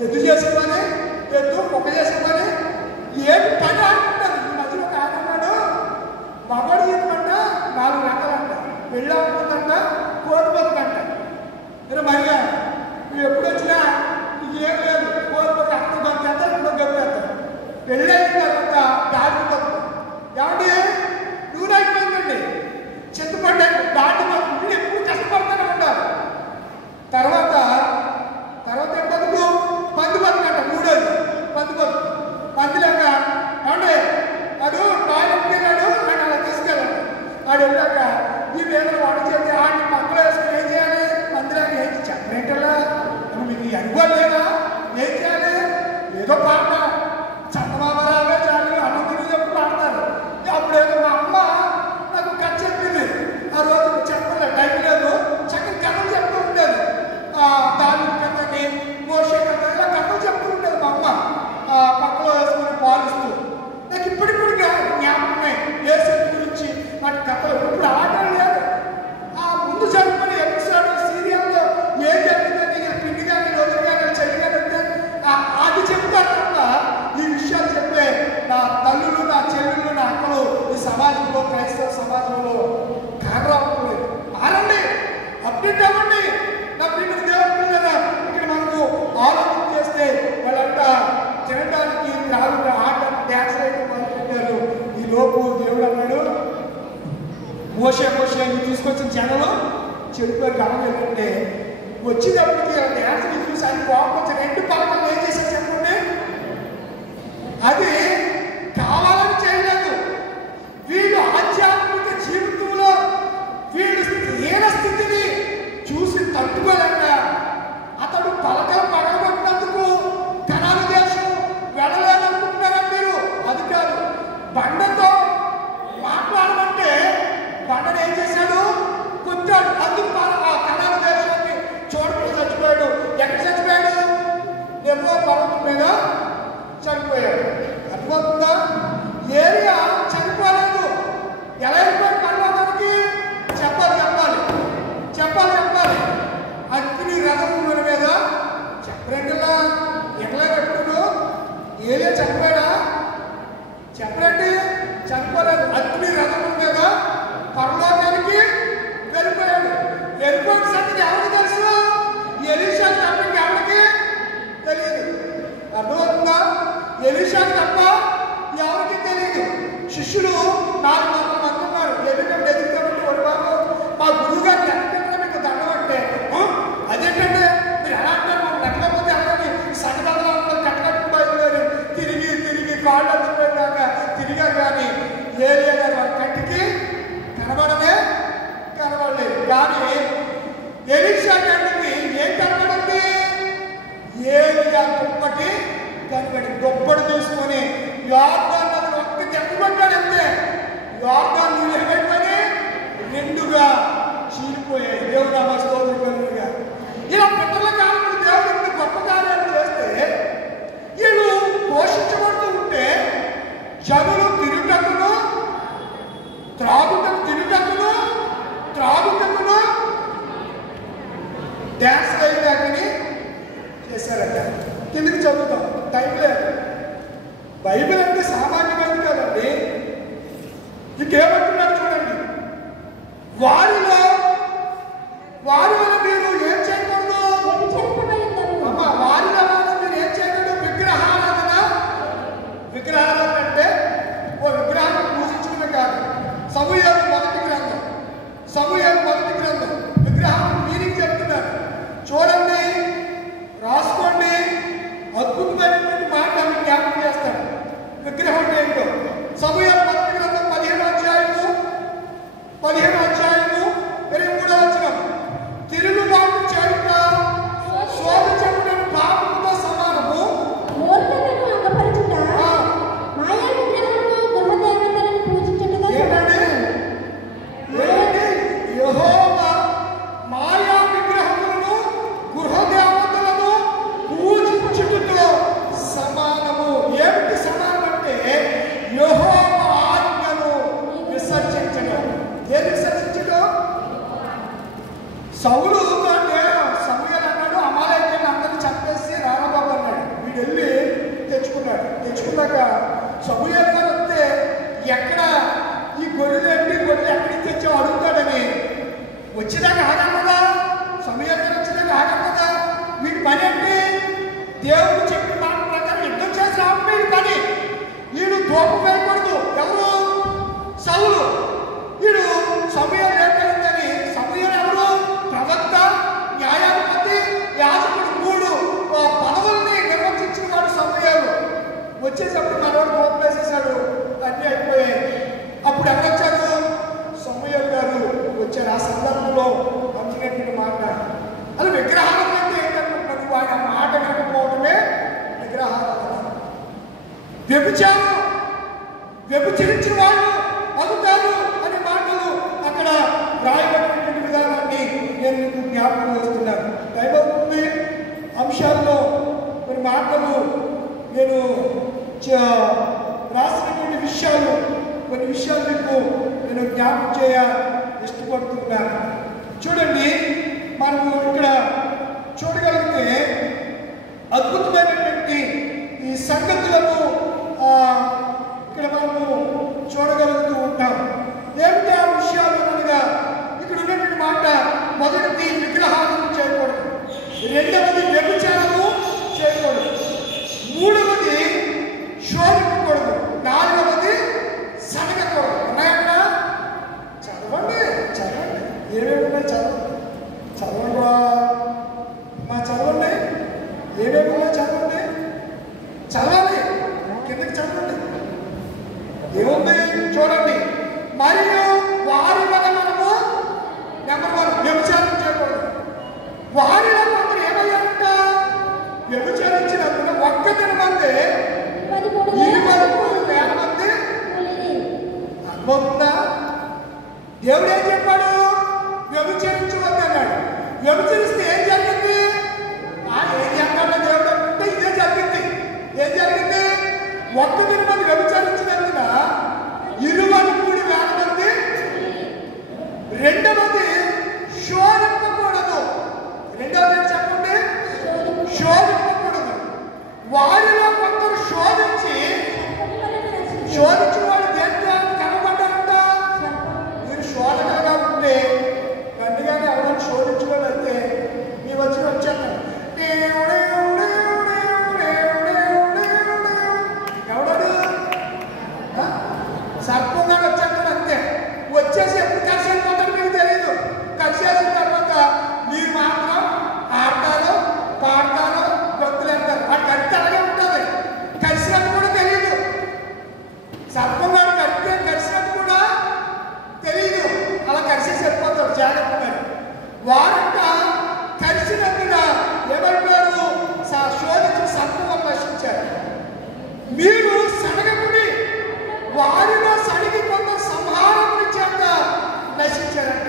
ఎద్దు చేసే పని ఎద్దు, కుక్క చేసే పని ఏమి పని ఆడుకుంటారు. ఈ మధ్యలో ఒక ఆయన కాబట్టి నూనె అయిపోయిందండి, చింతపండు దాటి ఇల్లు ఎప్పుడు కష్టపడుతూనే ఉండాలి. తర్వాత ఏం బతుకు? పంది బతుకంట. మూడోది పంది బతుకు. పందిలాగా ఏమంటే వాడు టాయిలెట్కి వెళ్ళాడు, ఆయన అలా తీసుకెళ్ళాడు. వాడు వెళ్ళాక ఈ వేదన వాడు చేస్తే ఆడిని పక్కలో వేసుకుని ఏం చేయాలి? పందిలాగా ఏం చెప్పరేంటల్లా మీకు ఈ అనుభవం లేదా? ఏం చేయాలి? ఏదో పాట చందమామరావే చాలు అనంతరం చెప్పి పాడతారు. అప్పుడేదో మా అమ్మ నాకు కథ చెప్పింది. ఆ రోజు చెప్పలేదు, టైం లేదు, చక్కని కథలు చెప్తూ ఉండేది. దాని కథని, మోషే కథ, ఇలా కథలు చెప్తూ ఉండేది మా అమ్మ పక్కలో వేసుకుని పాలిస్తూ. నాకు ఇప్పటికి కూడా జ్ఞాపకమే యేసు గురించి వాటి కథలు. ఇప్పుడు ఆటలు లేదు. ముందు చదువుకుని ఎపిసోడ్ సీరియల్లో ఏం జరిగిందని పిండి కానీ రోజు కానీ చెయ్యాలంటే అది చెప్తారు తప్ప ఈ విషయాలు చెప్పే నా తల్లులు, నా చెల్లులు, నా అక్కలు ఈ సమాజంలో, క్రైస్తవ సమాజంలో కారణలేదు. మారండి, అప్డేట్ అవ్వండి. నా పిండి దేవుడు పిల్లరా, ఇక్కడ మనకు ఆలోచన చేస్తే వాళ్ళంతా తినడానికి, త్రాగుగా, ఆట, డ్యాన్స్ అయితే మొదలుపెట్టారు. ఈ లోపు దేవుడు అన్నాడు, మోషే తీసుకొచ్చిన జనంలో చెడిపోయి గమనం ఏంటంటే వచ్చేటప్పటికి ఆ డ్యాన్స్ని చూసి ఆయన కోపం వచ్చి 2 పక్కలు ఏం చేశారు చెప్పండి? అది కావాలని చేయలేదు. వీళ్ళు ఆధ్యాత్మిక జీవితంలో వీళ్ళు హీన స్థితిని చూసి తట్టుకోలేక అతడు పలకలు పగలగొట్టినందుకు కనాను దేశం వెళ్ళలేదనుకుంటున్నారా మీరు? అది కాదు, బండతో మాట్లాడమంటే బండను ఏం చేశాడు? కొట్టాడు. అందుకు కనాను దేశాన్ని చూడకుండా చచ్చిపోయాడు. ఎక్కడ చచ్చిపోయాడు? ఎన్నో పర్వతం మీద చనిపోయాడు. అర్థమవుతుందా? ఏరియా చనిపోలేదు. ఎలా అయిపోయాడు పర్వతానికి? చెప్పాలి అగ్ని రథముల మీద చెప్పరండిలా ఎట్లా కట్టుడు? ఏరియా చనిపోయాడా? చెప్పరండి, చనిపోలేదు. అగ్ని రథముల మీద పరలోకానికి వెళ్ళిపోయాడు. వెళ్ళిపోయిన సంగతి ఎవరికి తెలుసు? ఎలీషా తప్ప ఎవరికి తెలియదు. అర్థమవుతుందా? ఎలీషా తప్ప ఎవరికి తెలియదు. శిష్యులు 400 మంది ఉన్నారు. ఎదుగుతామంటే ఒక బాబు మా గురువు గారు ఎక్కడ మీకు దండం అంటే అదేంటంటే మీరు ఎలా అంటారు? మనం నెట్టకపోతే అలాగే సంగతంలో కట్టకట్టు బయలుదేరి తిరిగి కాళ్ళు వచ్చిపోయినాక తిరిగారు. కానీ ఏరియా గారు వాళ్ళ కంటికి కనబడలేదు. కానీ ఎలీషా కంటికి ఏం కనబడింది? ఏరియా దుప్పటి కనబడి దుప్పటి తీసుకొని యోర్దాను నదిని ఒక్క తెప్పబడ్డాడు. అంతే, యోర్దాను నీళ్ళు ఏమైపోయి నిండుగా చీలిపోయాయి. దేవుడు నామ స్తోత్రములుగా. ఇలా పితరుల కాలంలో దేవుడు గొప్ప కార్యాలు చేస్తే వీళ్ళు పోషించబడుతూ ఉంటే జనులు తిరుగుటకును డ్యాన్స్ వేయడాకని చేశారట. కిందకి చదువుతాం, టైం లేదు. బైబిల్ అంటే సామాన్యమైనది కాదండి. ఇంకేమంటున్నారు చూడండి, వారి వల్ల మీరు ఏం చేయకూడదు? అమ్మా, వారిలో మీరు ఏం చేయకూడదు? విగ్రహారాధన అంటే ఓ విగ్రహాన్ని పూజించడమే కాదు. సమూయేలు మొదటి గ్రంథం విగ్రహాన్ని మీనింగ్ చెప్తున్నారు. చూడండి, రాసుకోండి. అద్భుతమైనటువంటి మాట జ్ఞాపకం చేస్తాడు. విగ్రహం అంటే ఏంటో సమూయేలు మొదటి గ్రంథం 15వ అధ్యాయము 23వ వచనం. తిరుగుబాటు చేయుట శోధించబడిన పాపముతో సమానము. యెహోవా మాయా విగ్రహములను గృహదేవతలను పూజించుటతో సమానము. ఏమిటి సమానం అంటే యెహోవా ఆజ్ఞను విసర్జించడం. ఏది విసర్జించడం? సౌలు అంటే సమూయేలు అన్నాడు, అమాలేకీయులను అందరినీ చంపేసి రారాబాబు అన్నాడు. వీడు వెళ్ళి తెచ్చుకున్నాక సమూయేలు గారు వస్తే ఎక్కడ ఈ గొర్రెలు ఎక్కడికి తెచ్చావు అడుగుతాడని వచ్చేదాకా ఆగన్నదా? సమూయేలు గారు వచ్చేదాకా ఆగన్నదా? వీడి పని ఏంటి? దేవుడు చెప్పిన మాట ప్రకారం యుద్ధం చేసి రావడం వీడి పని. వీడు దూపం వేయకూడదు. ఎవరు? వాడు కోపం వేసేసాడు, అన్నీ అయిపోయాయి. అప్పుడు ఎవరొచ్చారు? సోమయ్య గారు వచ్చారు. ఆ సందర్భంలో మంచినట్టు మాట్లాడు. అది విగ్రహారాధన అంటే ఏంటంటే నువ్వు ఆయన మాట వినకపోవడమే విగ్రహారాధన. వ్యభిచరించిన వాళ్ళు అవుతారు అనే మాటలు అక్కడ రాయబడినటువంటి విధానాన్ని నేను మీకు జ్ఞాపకం చేస్తున్నాను. దైవభక్తి అంశాల్లో కొన్ని మాటలు నేను రాసినటువంటి విషయాలు, కొన్ని విషయాలు మీకు నేను జ్ఞాపకం చేయ ఇష్టపడుతున్నాను. చూడండి, మనము ఇక్కడ చూడగలిగితే అద్భుతమైనటువంటి ఈ సంగతులను ఇక్కడ మనము చూడగలుగుతూ ఉంటాం. ఏమిటి ఆ విషయాలు అనగా ఇక్కడ ఉన్నటువంటి మాట, మొదటిది విగ్రహాలను చేయకూడదు, రెండవది వ్యభిచారము చేయకూడదు, మూడవది శోధించకూడదు, నాలుగవది సనగకూడదు. ఉన్నాయన్నా? చదవండి చదవండి, ఏమేమి ఉన్నాయి చదవండి మా చదవండి, ఏమేమి ఉన్నాయి చదవండి, చదవాలి, కిందకి చదవండి. ఏముంది చూడండి. మరియు వారి వల్ల మనము నెంబర్ 1 వ్యభిచారం చేయకూడదు. వారిలో కొందరు ఏమయ్యారంట? వ్యభిచారించినందున ఒక్క దినమంది 23,000 మంది. అర్థమవుతుందా? దేవుడు ఏం చెప్పాడు? వ్యభిచరించవద్దు అన్నాడు. వ్యభిచరిస్తే ఏం జరిగింది? ఏం చెప్పాడు దేవుడు అంటే ఇదే జరిగింది. ఏం జరిగింది? ఒక్క దినమంది వ్యభిచరించినందున 23,000 మంది. రెండవది శోధింపకూడదు. రెండవది ఏం చెప్పండి? శోధింపకూడదు. వారిలో కొందరు శోధించిన వాడు దేంట్లో కనబడ్డారంట? మీరు శోధనగా ఉంటే గట్టిగానే ఎవరైనా శోధించుకొని అయితే మీ వచ్చాను ఎవడాడు? సర్పంగా వచ్చాడు అంతే. వచ్చేసి ఎప్పుడు కలిసి వెళ్ళిపోతాడు మీకు తెలియదు. కలిసేసిన తర్వాత మీరు మాత్రం ఆడతారు, పాడతారు, గొంతులేస్తారు. వాడు కడితే అలాగే ఉంటుంది. కలిసినట్టు కూడా తెలియదు. సర్పంగా కడితే కలిసినట్టు కూడా తెలియదు. అలా కలిసేసి వెళ్ళిపోతాడు జాగ్రత్తగా. వారంట కలిసినట్టుగా ఏమైపోయారు? శోధించిన సర్పం నశించారు. మీరు సనగకుడి, వారిలో సడిగి కొందరు సంహారముని చేత నశించారంట.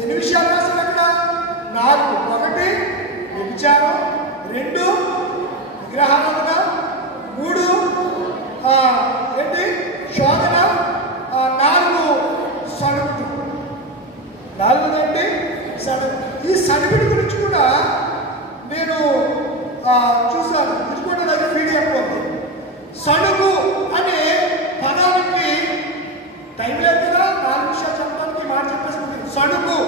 ఎన్ని విషయాలు రాశారు అక్కడ? 4. 1 వ్యభిచారం, 2 విగ్రహారాధన, 3 ఏంటి శోధన, 4 సడుగుడు. 4 ఏంటి? సడుగు. ఈ సడుగుడి గురించి కూడా నేను చూశాను. ఇది కూడా నాకు పీడిఎఫ్ ఉంది. సడుగు అనే పదానికి టైం లేదు కదా, 4 నిమిషాలు చెప్పడానికి మాట చెప్పేస్తుంది. సడుగు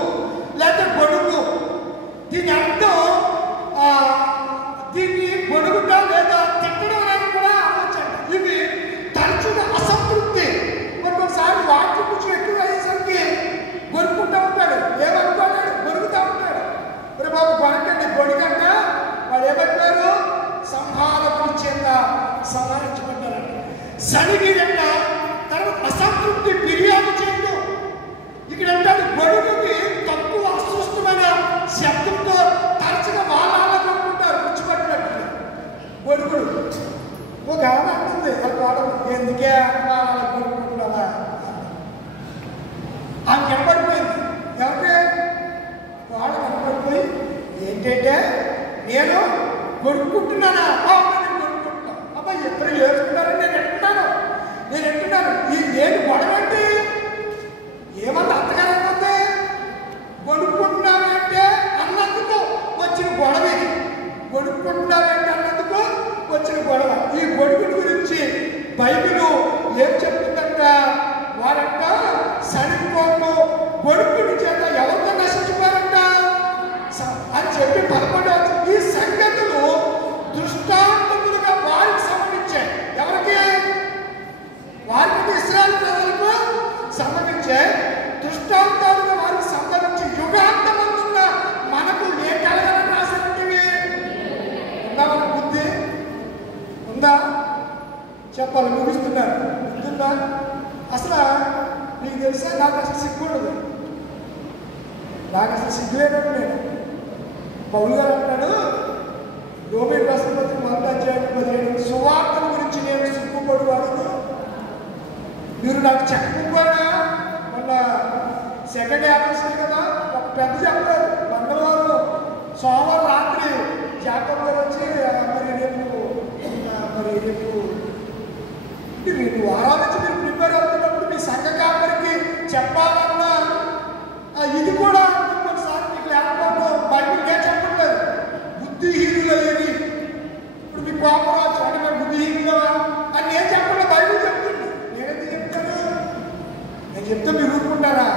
లేదా గొడుగు, దీని అర్థం దీన్ని గొడుగుట లేదా తిట్టడం అనేది కూడా ఆలోచండి. ఇవి తరచుగా అసంతృప్తి. కొన్నిసార్లు వాటి కొంచెం ఎక్కువ అయ్యేసరికి గొడుకుంటూ ఉంటాడు. ఏమనుకోలేడు, గొడుగుతూ ఉంటాడు. మరి బాబు గొడకండి, గొడుగంట వాడు ఏమనుకోరు? సంహారకుల చేత సంహరించబడ్డారు. సడిగిరంట, తర్వాత అసంతృప్తి ఫిర్యాదు చేయడం. ఇక్కడ అంటాడు గొడుగుకి తక్కువ అస్పష్టమైన శబ్దంతో తరచుగా వాళ్ళ కొనుక్కుంటారు, కూర్చోబెట్టినట్టు. గొడుగుడు ఒక ఆమె అంటుంది, ఎందుకే వాళ్ళ కొనుక్కుంటున్నావా? ఆమె కనబడిపోయింది. ఎవరికే? వాళ్ళు కనబడిపోయి ఏంటంటే నేను కొనుక్కుంటున్నానా? కొనుక్కుంటున్నాను. అబ్బాయి ఇద్దరు ఏడుస్తున్నారని నేను ఎంటున్నాను. ఈ ఏడు గొడవండి ఏమన్నా అంతగానే కొనుక్కుంటున్నానంటే అన్నందుకు వచ్చిన గొడవ. ఇది కొనుక్కుంటున్నానంటే అన్నందుకు వచ్చిన గొడవ. ఈ గొడుగుడి గురించి బైబిల్ ఏం చెప్తుందంట? వారంట సరిపోను గొడుగుడి చేత ఎవరితో నశించిపోయారంట అని చెప్పి 11వ ఈ సంగతులు దృష్టాంతములుగా వారికి సంబంధించాయి. ఎవరికి? వారికి ఇశ్రాయేలు ప్రజలకు సంబంధించే దృష్టాంతాలుగా వారికి సంబంధించి యుగాంతమందున్న మనకు ఏ కలగలని రాసినవి ఉందా? మన బుద్ధి ఉందా? చెప్ప వాళ్ళు ముగిస్తున్నారు. గుర్తుందా? అసలు నీకు తెలుసా, నాకు అసలు సిగ్గు ఉండదు. నాకు అసలు సిగ్గు లేనట్టు నేను. పౌలు గారు అంటాడు, రోమీయులకు రాసిన పత్రిక 1:17 సువార్తల గురించి నేను సిగ్గుపడువాడును. మీరు నాకు చెప్పకపోయినా మొన్న సెకండ్ యానివర్సరీ కదా, ఒక పెద్ద చెప్పలేదు. మంగళవారం సోమవారం రాత్రి జాతర గారు వచ్చి రేపు వారాల నుంచి మీరు ప్రిపేర్ అవుతున్నప్పుడు మీ సంఘ కాపరికి చెప్పాలన్నా ఇది కూడా కొన్నిసార్లు మీకు లేకపోవడం బైబిల్ నేను చెప్పట్లేదు. బుద్ధిహీనులయ్యేది ఇప్పుడు మీకు కోపం వచ్చు అంటే మేము బుద్ధిహీనులు అని నేను చెప్పండి, బైబిల్ చెప్తుంది. నేనెందుకు చెప్తాను? నేను చెప్తే మీరు ఊరుకుంటారా?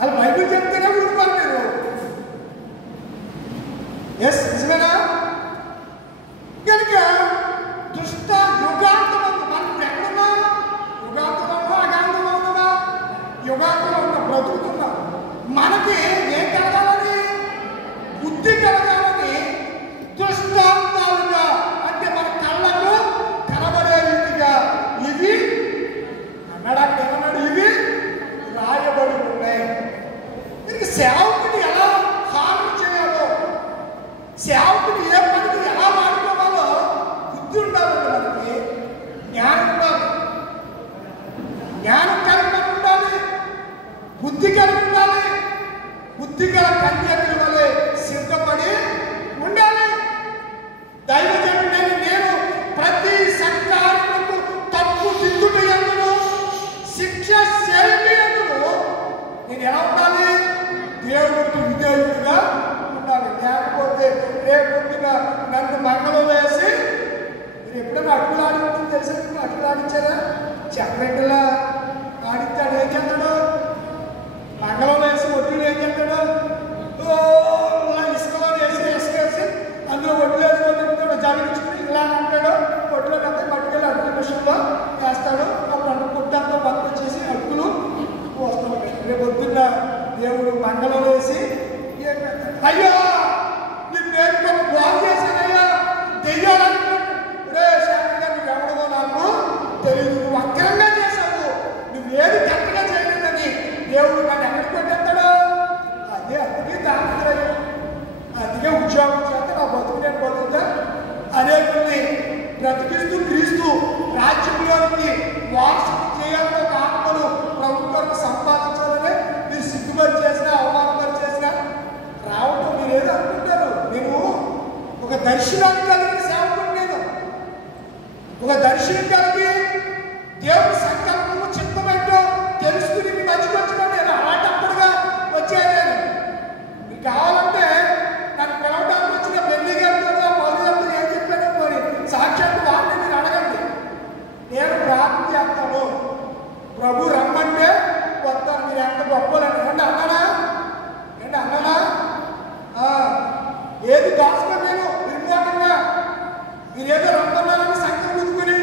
అలా బైబిల్ చెప్తేనే ఊరుకోరు మీరు. ఎస్, నిజమేనా? కనుక దుష్ట యుగాంతం మనం ఎక్కడున్నా, యుగాంతంలో అగాంతంలో ఉన్నదా? యుగాంతంలో ఉన్న బ్రతుకుతున్నాం. మనకి ఏం కలగాలని? బుద్ధి కలగాలని. దృష్టాంతాలుగా అంటే మన కళ్ళకు కనబడే రీతిగా ఇవి అన్నాడు. ఏమన్నాడు? ఇవి రాయబడి ఉన్నాయి. దీనికి సేవకుని ఎలా హామీ చేయాలో, సేవకుని ఏ పనికి ఎలా వాడుకోవాలో బుద్ధి ఉండాలి. మనకి జ్ఞానం ఉండాలి. జ్ఞానం కలిగి ఉండాలి, బుద్ధి కలిగి ఉండాలి. బుద్ధి గల కన్యకుల వలె సిద్ధపడి ఉండాలి. దైవజనుడైన నేను ప్రతి సంకారములకు తప్పు దిద్దుట యందును శిక్ష చేయటయందును నేను ఎలా ఉండాలి? దేవుడికి విధేయుడిగా ఉండాలి. లేకపోతే రేపొద్దున నన్ను మంగళం వేసి మీరు ఎప్పుడైనా అడుగులు ఆడించింది తెలుసా? మీకు అడుగులు ఆడించారా? చెప్పరెడ్డిలా ఆడిస్తాడు. ఏం చేస్తాడు? మంగళం వేసి ఒడ్డులు ఏం చేస్తాడు? ఇసుకలో వేసి అందులో ఒడ్లు వేసుకొని జమించుకుని ఇలా అంటాడు. ఒడ్లో అంతా పట్టుకెళ్ళి అడుగుల మిషన్లో వేస్తాడు. అప్పుడు అడుగు పుట్టంతో పక్కన చేసి అడుగులు వస్తూ ఉంటాయి. రేపు పొద్దున్న దేవుడు మంగళం వేసి అయ్యో నీ పేరు బాగు చేశానయ్యా దెయ్యాలనుకుంటే రే శాంతిగా నువ్వు ఎవడదో నాకు తెలియదు, నువ్వు అక్రంగా చేశావు, నువ్వేది కరెక్ట్గా చేయలేదని దేవుడు నన్ను ఎక్కడికి పెట్టేస్తాడు? అదే అందుకే దాంట్లో అందుకే ఉద్యోగం చేస్తే నా బతుకు నేను బతుకుతా అనేకుల్ని బ్రతికిస్తూ క్రీస్తు రాజ్యంలోనికి వారసులు చేయాలని ఒక ఆత్మను ప్రభుత్వానికి సంపాదించాలని మీరు సిగ్గుపరి చేసినా అవమానపరి చేసినా రావటం మీరు ఏదో అనుకుంటారు. నేను ఒక దర్శనాన్ని కలిగిన సేవకుడు. నేను ఒక దర్శనం కలిగి దేవుడి సంకల్పము చిత్తమేంటో తెలుసుకుని మీ మధ్యకి వచ్చినా నేను అలాంటప్పుడుగా వచ్చాను. మీకు కావాలంటే నన్ను పిలవడానికి వచ్చిన పెళ్లి గారితో పౌరు గారితో ఏం చెప్పాను మరి సాక్షాత్తు వారిని మీరు అడగండి. నేను ప్రార్థన చేస్తాను, ప్రభు రమ్మంటే వస్తాను. మీరు ఎంత గొప్పలని ఏంటి అన్నానా? ఏంటి అన్నానా? ఏది దాచుకొని నేను నిర్మోహంగా మీరు ఏదో రమ్మన్నారని సంఘం ముందుకుని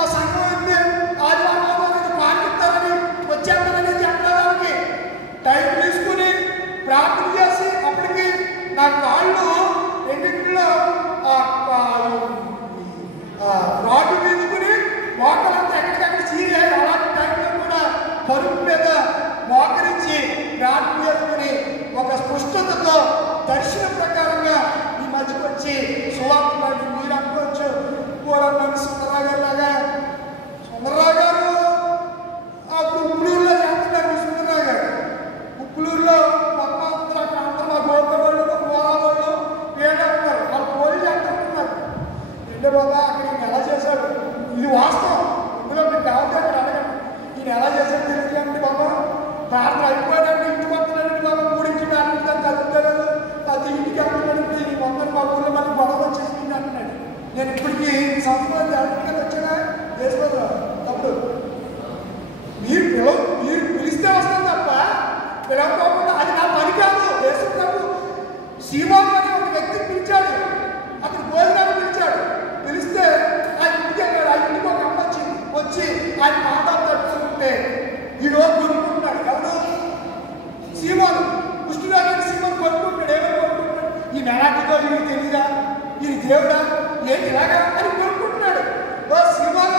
ఆ సంఘం అయితే ఆదివారం పాటిస్తారని వచ్చేస్తారని చెప్పడానికి టైం తీసుకుని ప్రార్థన చేసి అప్పటికి నా కాళ్ళు రెండింటిలో రాడ్డు తీసుకుని మోకలంతా ఎక్కడికక్కడ చీరే అలాంటి టైంలో కూడా పరుపు మీద మోకరించి ప్రార్థన చేసుకుని ఒక స్పష్టతతో దర్శనం ప్రకారంగా ఈ మధ్యకు వచ్చి సువార్త మీరు అనుకోవచ్చు పూర్వం సుందరరావు గారు లాగా. సుందరరావు గారు అప్పుడు ఉప్పులూరులో చేస్తున్నారు. సుందరరావు గారు ఉప్పులూరులో మొత్తం అందరూ మా గోప వాళ్ళు పోరా వాళ్ళు పేరు అంటున్నారు. వాళ్ళు పోలి చేస్తున్నారు. రెండో బాగా అక్కడ ఈయన ఎలా చేశాడు? ఇది వాస్తవం. ఇందులో మీకు కావాలి అక్కడ అడగండి. ఈయన ఎలా చేశాడు తెలియదు బాబా. ప్రార్థన అయిపోయాడంటే ఇంటికి వస్తున్నాడండి బాబా. 3 4 కలుగుతాడు. అది ఇంటికి అడుగుతాడంటే ఈ మొత్తం మా ఊళ్ళో మనకి గొడవ వచ్చేసింది అంటున్నాడు. నేను ఇప్పటికీ సంవత్సరాలు అడుగుతాను వచ్చానా దేశంలో. అప్పుడు మీరు పిలిస్తే వస్తాను తప్ప పిలవకోకుండా అది నా పని కాదు. దేశం ప్రభు సీమాన్ అనే ఒక వ్యక్తిని పిలిచాడు. అతను భోజనాన్ని పిలిచాడు. పిలిస్తే ఆ ఇంటికి వెళ్ళాడు. ఆ ఇంటికి ఒక అమ్మ వచ్చి ఆయన పాదాలు తట్టుకుంటే ఈరోజు కొనుక్కుంటున్నాడు. ఎవరు? సీమాను. కుష్ఠురాజు సీమాను కొనుక్కుంటాడు. ఏమో కొనుక్కుంటాడు. ఈ మెలాటితో వీడికి తెలియదా? ఈ దేవుడా ఏంటి ఇలాగా అని కొనుక్కుంటున్నాడు. సీమాను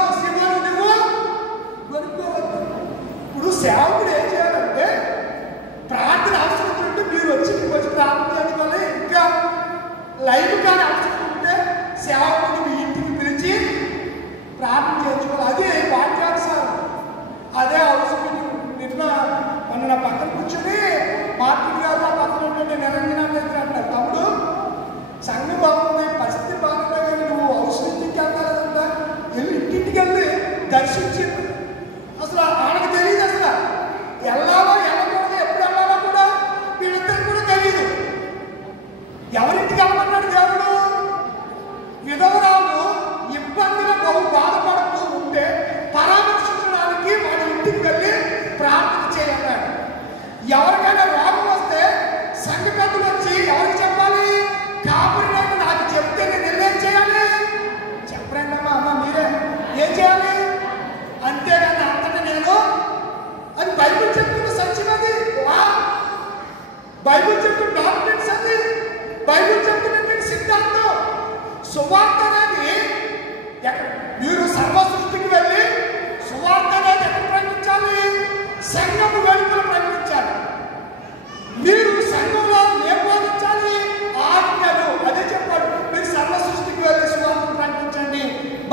ఇంటికి వెళ్ళి ప్రార్థన చేయాలన్నాడు. ఎవరికైనా రోగం వస్తే సంఘ పెద్దలు వచ్చి ఎవరికి చెప్పాలి? కాపురినైనా నాకు చెప్తే నేను ఏం చేయాలి? చెప్పండి అమ్మా, అమ్మ మీరే ఏం చేయాలి? అంతేగాని అంతటా నేను అది బైబిల్ చెప్తున్న సత్యం, అది బైబిల్ చెప్తున్న డాక్యుమెంట్స్, అది బైబిల్ చెప్తున్నటువంటి సిద్ధాంతం. సువార్త అనేది మీరు సర్వ సృష్టికి వెళ్ళి సువార్త అనేది ఎక్కడ ప్రకటించాలి? సంఘము వెలుపల ప్రకటించాలి. మీరు సంఘంలో ఏం బోధించాలి? ఆజ్ఞలు. అదే చెప్పాడు, మీరు సర్వ సృష్టికి వెళ్ళి సువార్తను ప్రకటించండి,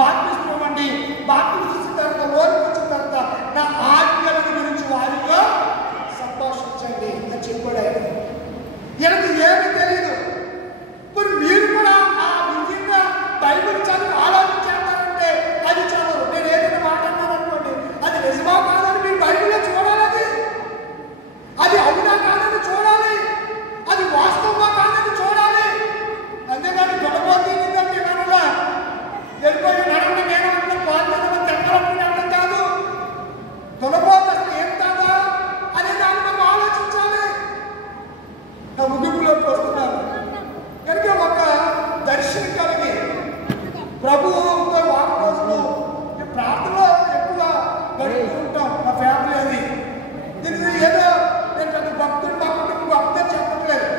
బాప్తిస్మం ఇవ్వండి, బాప్తిస్మం ఇచ్చిన తర్వాత ఓర్పించిన తర్వాత నా ఆజ్ఞల గురించి వారిగా సంభాషించండి అని చెప్పాడు ఆయన. எனக்கு ఏమి తెలియదు. మరి మీరు కూడా ఆ విధంగా బైబిల్ చదివి ఆలోచించారంటే అది చదవరు. నేను ఏదైనా మాట్లాడినాను అనుకోండి, అది నిజమా కాదని మీరు బైబిల్లో చూడాలి. అది అవునా కాదని చూడాలి, అది వాస్తవమా కాదని చూడాలి. అంతేగాని గొడవపోతుందంటే మనలా వెళ్ళిపోయి నడండి నేను అంటే బాధ్యతను తెప్పలప్పుడు అనడం కాదు. తొలపోత ఏం కాదా అనే దాన్ని మనం ఆలోచించాలి. నా ముగింపులోకి వస్తున్నాను కనుక ఒక దర్శనం కలిగి ప్రభువుతో వారం రోజులు ప్రార్థనలో ఎక్కువ గడుపుతూ ఉంటాం. మా ఫ్యామిలీ అది దీనికి ఏదో నేను పెద్ద భక్తుడు భక్తులు చెప్పట్లేదు.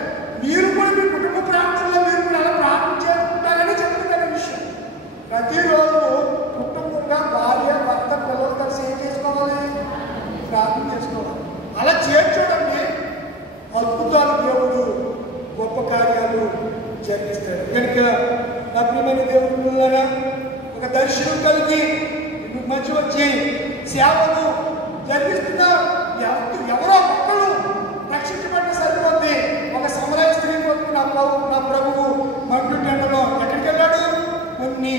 మీరు కూడా మీ కుటుంబ ప్రార్థనలో మీరు కూడా అలా ప్రార్థన చేసుకుంటారని చెప్తున్న విషయం. ప్రతిరోజు కుటుంబంగా భార్య భర్త పిల్లలు కలిసి ఏం చేసుకోవాలి? ప్రార్థన చేసుకోవాలి. అలా చేర్చడండి అద్భుతాలు దేవుడు గొప్ప కార్యాలు జరిగిస్తాడు. కనుక నా ప్రియమైన దేవుడు ఒక దర్శనం కలిగి మంచి వచ్చి సేవలు జరిగిస్తున్న ఎవరో ఒక్కరు రక్షించబడిన సరిపోద్ది. ఒక సమరయ స్త్రీ కొరకు నా ప్రభువు మండుటెండలో ఎక్కడికి వెళ్ళాడు? కొన్ని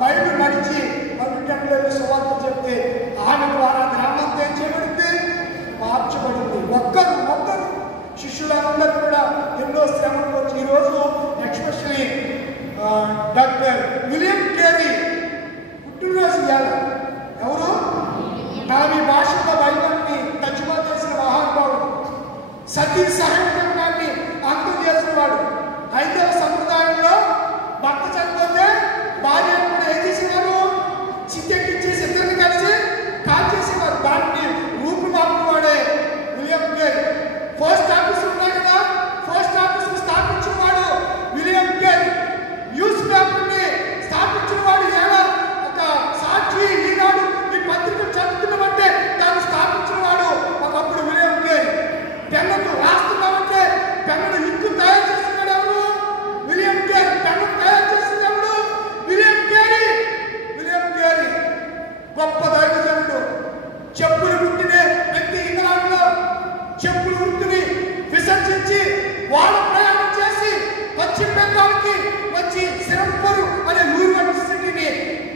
మైళ్ళు నడిచి మండుటెండలో సువార్త చెప్తే ఆమె ద్వారా గ్రామంతో ఏం చేయబడింది? మార్చబడింది. ఒక్కరు శిష్యులందరూ కూడా ఎన్నో శ్రమలు వచ్చి ఈరోజు ఎక్స్పెషల్లీ డాక్టర్ విలియం కేరీ పుట్టినరోజు ఇవ్వాలి. ఎవరు? నాలుగు భాషల్లో బైబిల్ని తర్జుమా చేసిన మహానుభావుడు, సతీ సహకారాన్ని అంతం చేసిన వాడు. హైందవ సంప్రదాయంలో భర్త చనిపోతే భార్య కూడా ఏం చేసేవారు? చిత్తెక్కించేసి ఇద్దరిని కలిసి కాల్ చేసేవారు. దాన్ని రూపుమాపిన వాడే విలియం కేరీ. పోస్ట్ ఆఫీస్ ఉన్నాయి కదా, పోస్ట్ ఆఫీస్ స్థాపించిన వాడు విలియం కేరీ. న్యూస్ పేపర్ని స్థాపించిన వాడు. ఎలా ఒక సాక్షి, ఈనాడు ఈ పత్రికను చదువుతున్నామంటే దాన్ని స్థాపించిన వాడు ఒకప్పుడు విలియం కేరీ. పెన్నును రాస్తున్నామంటే పెన్నును ఇంకు తయారు చేస్తున్నాడు ఎవరు? William Carey. పెన్ను తయారు చేసింది ఎవరు? William Carey. విలియం కేరీ గొప్ప దైవజనుడు. చెప్పులు పుట్టిన వ్యక్తి ఇంగ్లాండ్లో చెప్పులు వృత్తిని విసర్జించి వాళ్ళ ప్రయాణం చేసి పశ్చిమ బెంగాల్కి వచ్చి సిరంపూర్ అనే యూనివర్సిటీని,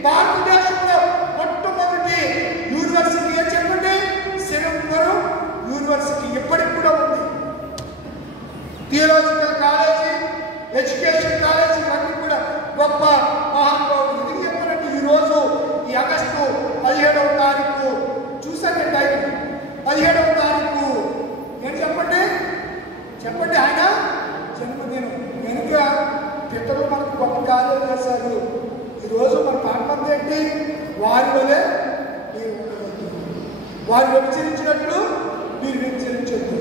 భారతదేశంలో మొట్టమొదటి యూనివర్సిటీ అని చెప్పండి, సిరంపూర్ యూనివర్సిటీ ఇప్పటికి కూడా ఉంది. థియోలాజికల్ కాలేజీ, ఎడ్యుకేషన్ కాలేజీ ఇవన్నీ కూడా గొప్ప మహానుభావుడు. ఎందుకు చెప్పారంటే ఈరోజు ఈ ఆగస్టు 17వ తారీఖు చూసాక టైం 17వ తారీఖు ఏంటి చెప్పండి ఆయన జన్మదినం. వెనుక పితరులు మనకు గొప్ప కార్యాలు చేశారు. ఈరోజు మన పాఠం ఏంటి? వారి వలె మీరు ఉండవద్దు. వారు వ్యభిచరించినట్లు మీరు వ్యభిచరించద్దు.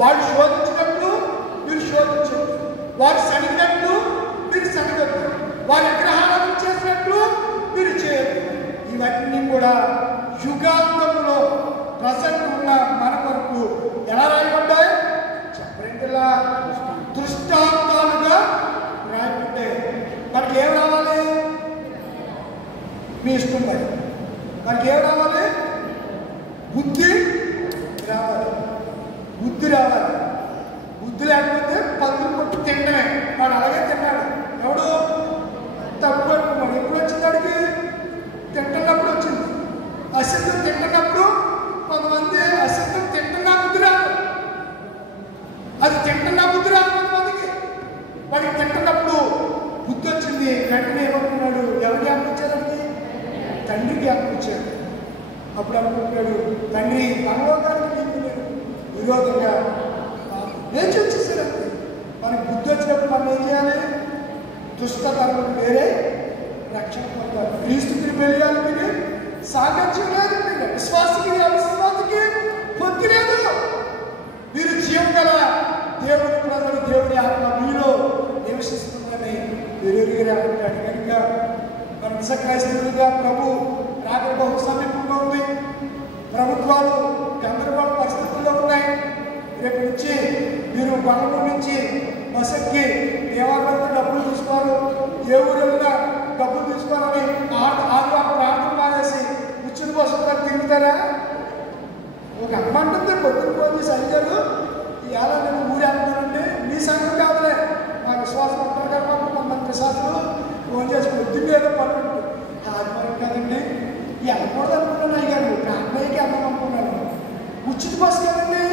వారు శోధించినట్లు మీరు శోధించద్దు. వారు సనిగినట్లు మీరు సనిగద్దు. వారి విగ్రహాలను చేసినట్లు మీరు చేయద్దు. ఇవన్నీ కూడా యుగాంతంలో ప్రజెంట్ ఉన్న మన వరకు ఎలా రాయబడ్డాయి? చెప్పండిలా దృష్టాంతాలుగా రాయబడ్డాయి. మనకి ఏం రావాలి? మీ ఇష్టం మరి. మనకి ఏం రావాలి? బుద్ధి రావాలి. బుద్ధి రావాలి. బుద్ధి లేకపోతే పందులు కొట్టి తినడమే. వాడు అలాగే తిన్నాడు. ఎవడు? తప్పు అనుకున్నాడు. ఎప్పుడు వచ్చింది? వాడికి తింటున్నప్పుడు వచ్చింది. అసిద్ధం తింటున్నప్పుడు కొంతమంది అసిద్ధం తింటున్నా బుద్ధి రాదు. అది తింటున్నా బుద్ధి రాదు కొంతమందికి. వాడికి తింటున్నప్పుడు బుద్ధి వచ్చింది. వెంటనే ఏమనుకున్నాడు? ఎవరికి అనిపించాడు? తండ్రికి అనిపించాడు. అప్పుడు అనుకుంటున్నాడు, తండ్రి పరలోకానికి నీకు నేను విరోధంగా నేను చూసేసానండి. మనకి బుద్ధి వచ్చినప్పుడు మనం ఏం చేయాలి? దుష్టతనం వేరే రక్షణ పొందాలి. క్రీస్తుకి వెళ్ళాలి, సామర్థ్యం లేదు, విశ్వాసకి అవిశ్వాసకి పొత్తి లేదు. మీరు జీవం గల దేవుని ప్రజలు, దేవుని ఆత్మ మీలో నివసిస్తుందని వెలుగురా అంటాడు. కనుక మన నిజ క్రైస్తవులుగా ప్రభు రాక బహు సమీపంగా ఉంది. ప్రభుత్వాలు గందరగోళ పరిస్థితుల్లో ఉన్నాయి. రేపు నుంచి మీరు బలంలో నుంచి బస్సెక్కి దేవాలయంలో డబ్బులు తీసుకోరు, ఏ ఊరు వెళ్ళినా డబ్బులు తీసుకోవాలని ఆదివారం ప్రార్థన మానేసి ఉచ్చిన బస్సులో తిరుగుతారా? ఒక అమ్మంటుంది పొద్దున ఫోన్ చేసి, అయ్యారు ఇవాళ నేను ఊరు వెళ్తానంటే మీ సంగతి కాదులే, మా విశ్వాసం ఉంటారు కదా, కొంతమంది విశ్వాసాలు ఫోన్ చేసి పొద్దున్న ఏదో పనులు ఆదివారం కదండి వెళ్ళకూడదు అనుకున్నాను. అయ్యారు ప్రార్థనకి వెళ్దాం అనుకున్నాను. ఉచిత బస్సు కదండి,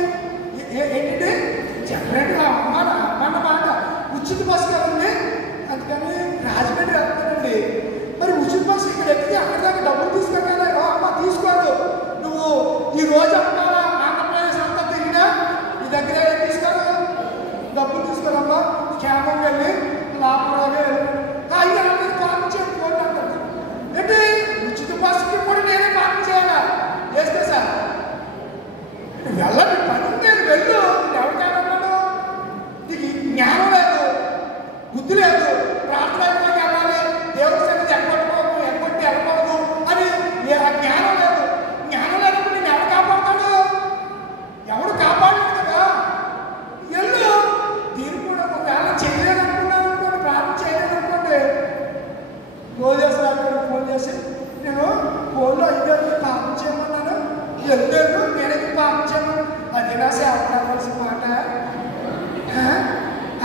ఏంటంటే చెప్పండి అమ్మ మాట ఉచిత బస్సు కదండి, అందుకని రాజమండ్రి వెళ్తానండి. మరి ఉచిత బస్సు ఇక్కడ ఎక్కితే అక్కడ దాకా డబ్బులు తీసుకెళ్ళాలి. అమ్మ తీసుకోదు, నువ్వు ఈ రోజు అమ్మాలా ఆంధ్రప్రదేశ్ అంతా తిరిగినా నీ దగ్గర తీసుకోరు, డబ్బులు తీసుకోరమ్మా. క్షేమం వెళ్ళి లాభంగా అయ్యా పాలన చేయకపోతే అంటారు. ఏంటి ఉచిత బస్సుకి కూడా నేనే పాలన చేయాలా? వేస్తే సార్ వెళ్ళని పని నేను వెళ్ళు, ఎవరికైనా నీకు జ్ఞానం లేదు, బుద్ధి లేదు, ప్రార్థనకి వెళ్ళాలి, దేవుడి సన్నిధి ఎక్కడికి వెళ్ళకూడదు అని జ్ఞానం లేదు. జ్ఞానం లేనప్పుడు నేను ఎవరు కాపాడుతాడు? ఎవడు కాపాడలేదు కదా. వెళ్ళు. దీన్ని కూడా ఒకవేళ చేయలేదనుకున్నాను అనుకోండి, ప్రార్థన చేయలేదనుకోండి, రోజేసారి ఫోన్ చేసి నేను ఫోన్లో అయ్యారు ప్రార్థన చేయమన్నాను, వెళ్ళలేదు, నేనైతే ప్రార్థన చేయమన్నాను. అదేనా సేవ కావాల్సిన మాట?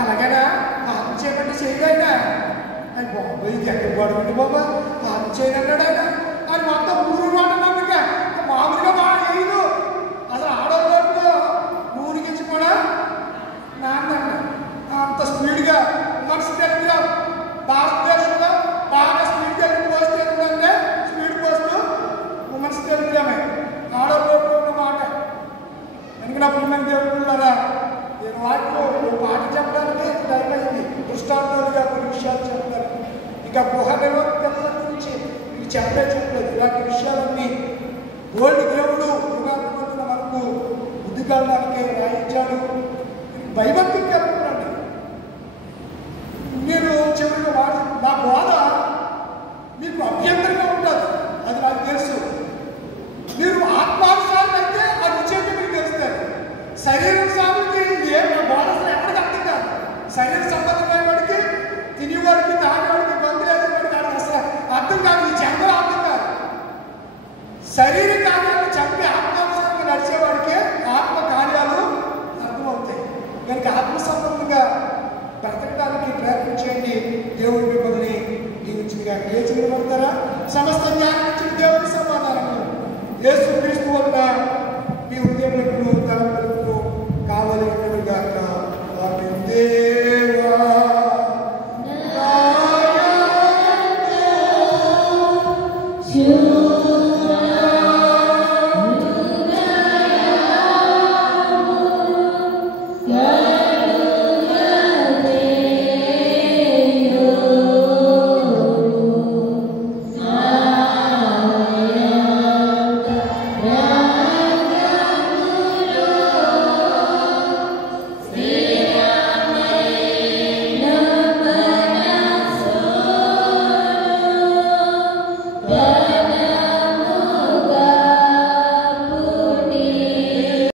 అలాగేనా ప్రార్థన చేయమంటే చేయగైనా అని బాబు ఇది ఎక్కడ పడుకుంటే బాబా ప్రార్థన చేయగలడు ఆయన అని మొత్తం ఊరు మాట నమ్మక మామూలుగా మాట వేయదు. అసలు ఆడవాళ్ళు ఊరికించి కూడా నాన్న అంత స్పీడ్గా మనసు తెలుగుగా భారతదేశంలో బాగా స్పీడ్గా పోస్ట్ ఏంటంటే స్పీడ్ పోస్ట్ ఉమెన్స్ తెలుగుగామే ఆడవాళ్ళు ఉన్న మాట. ఎందుకంటే మన దేవుడున్నారా, నేను వాటిలో పాట చెప్పడానికి టైం అయింది, దృష్టాంతాలుగా కొన్ని విషయాలు చెప్పడానికి. ఇంకా గృహ నిర్వహణ పిల్లల గురించి మీకు చెప్పలేదు. ఇలాంటి విషయాలన్నీ ఓల్డ్ దేవుడు యుగాత్మకున్న మనకు బుద్ధి కలడానికి రాయించాడు. భయభక్తి కలుగుతున్నాండి. నేను చివరిగా నా బోధ మీకు అభ్యంతరంగా ఉంటుంది, అది నాకు తెలుసు. మీరు ఆత్మానుసారం అయితే అది వచ్చేది మీకు తెలుస్తారు. శరీరం సాగుకి ఏ బోధన ఎక్కడికి అర్థం కాదు. శరీర సంబంధమైన వాడికి, తినేవాడికి, తాగేవాడికి, బంధువులకి అసలు అర్థం కాదు. ఈ జన్మలో అర్థం కాదు. శరీర కార్యాలను చంపి ఆత్మానుసారంగా నడిచేవాడికే ఆత్మ కార్యాలు అర్థమవుతాయి. కనుక ఆత్మ సంబంధంగా బ్రతకడానికి ప్రయత్నం చేయండి. దేవుడి మిమ్మల్ని దీవించుగా లేచిపడతారా? సమస్త జ్ఞానం ఇచ్చిన దేవుడి సమాధానము యేసు క్రీస్తు వల్ల మీ ఉద్యములకు తలంపులకు కావలిగాక. దేవా You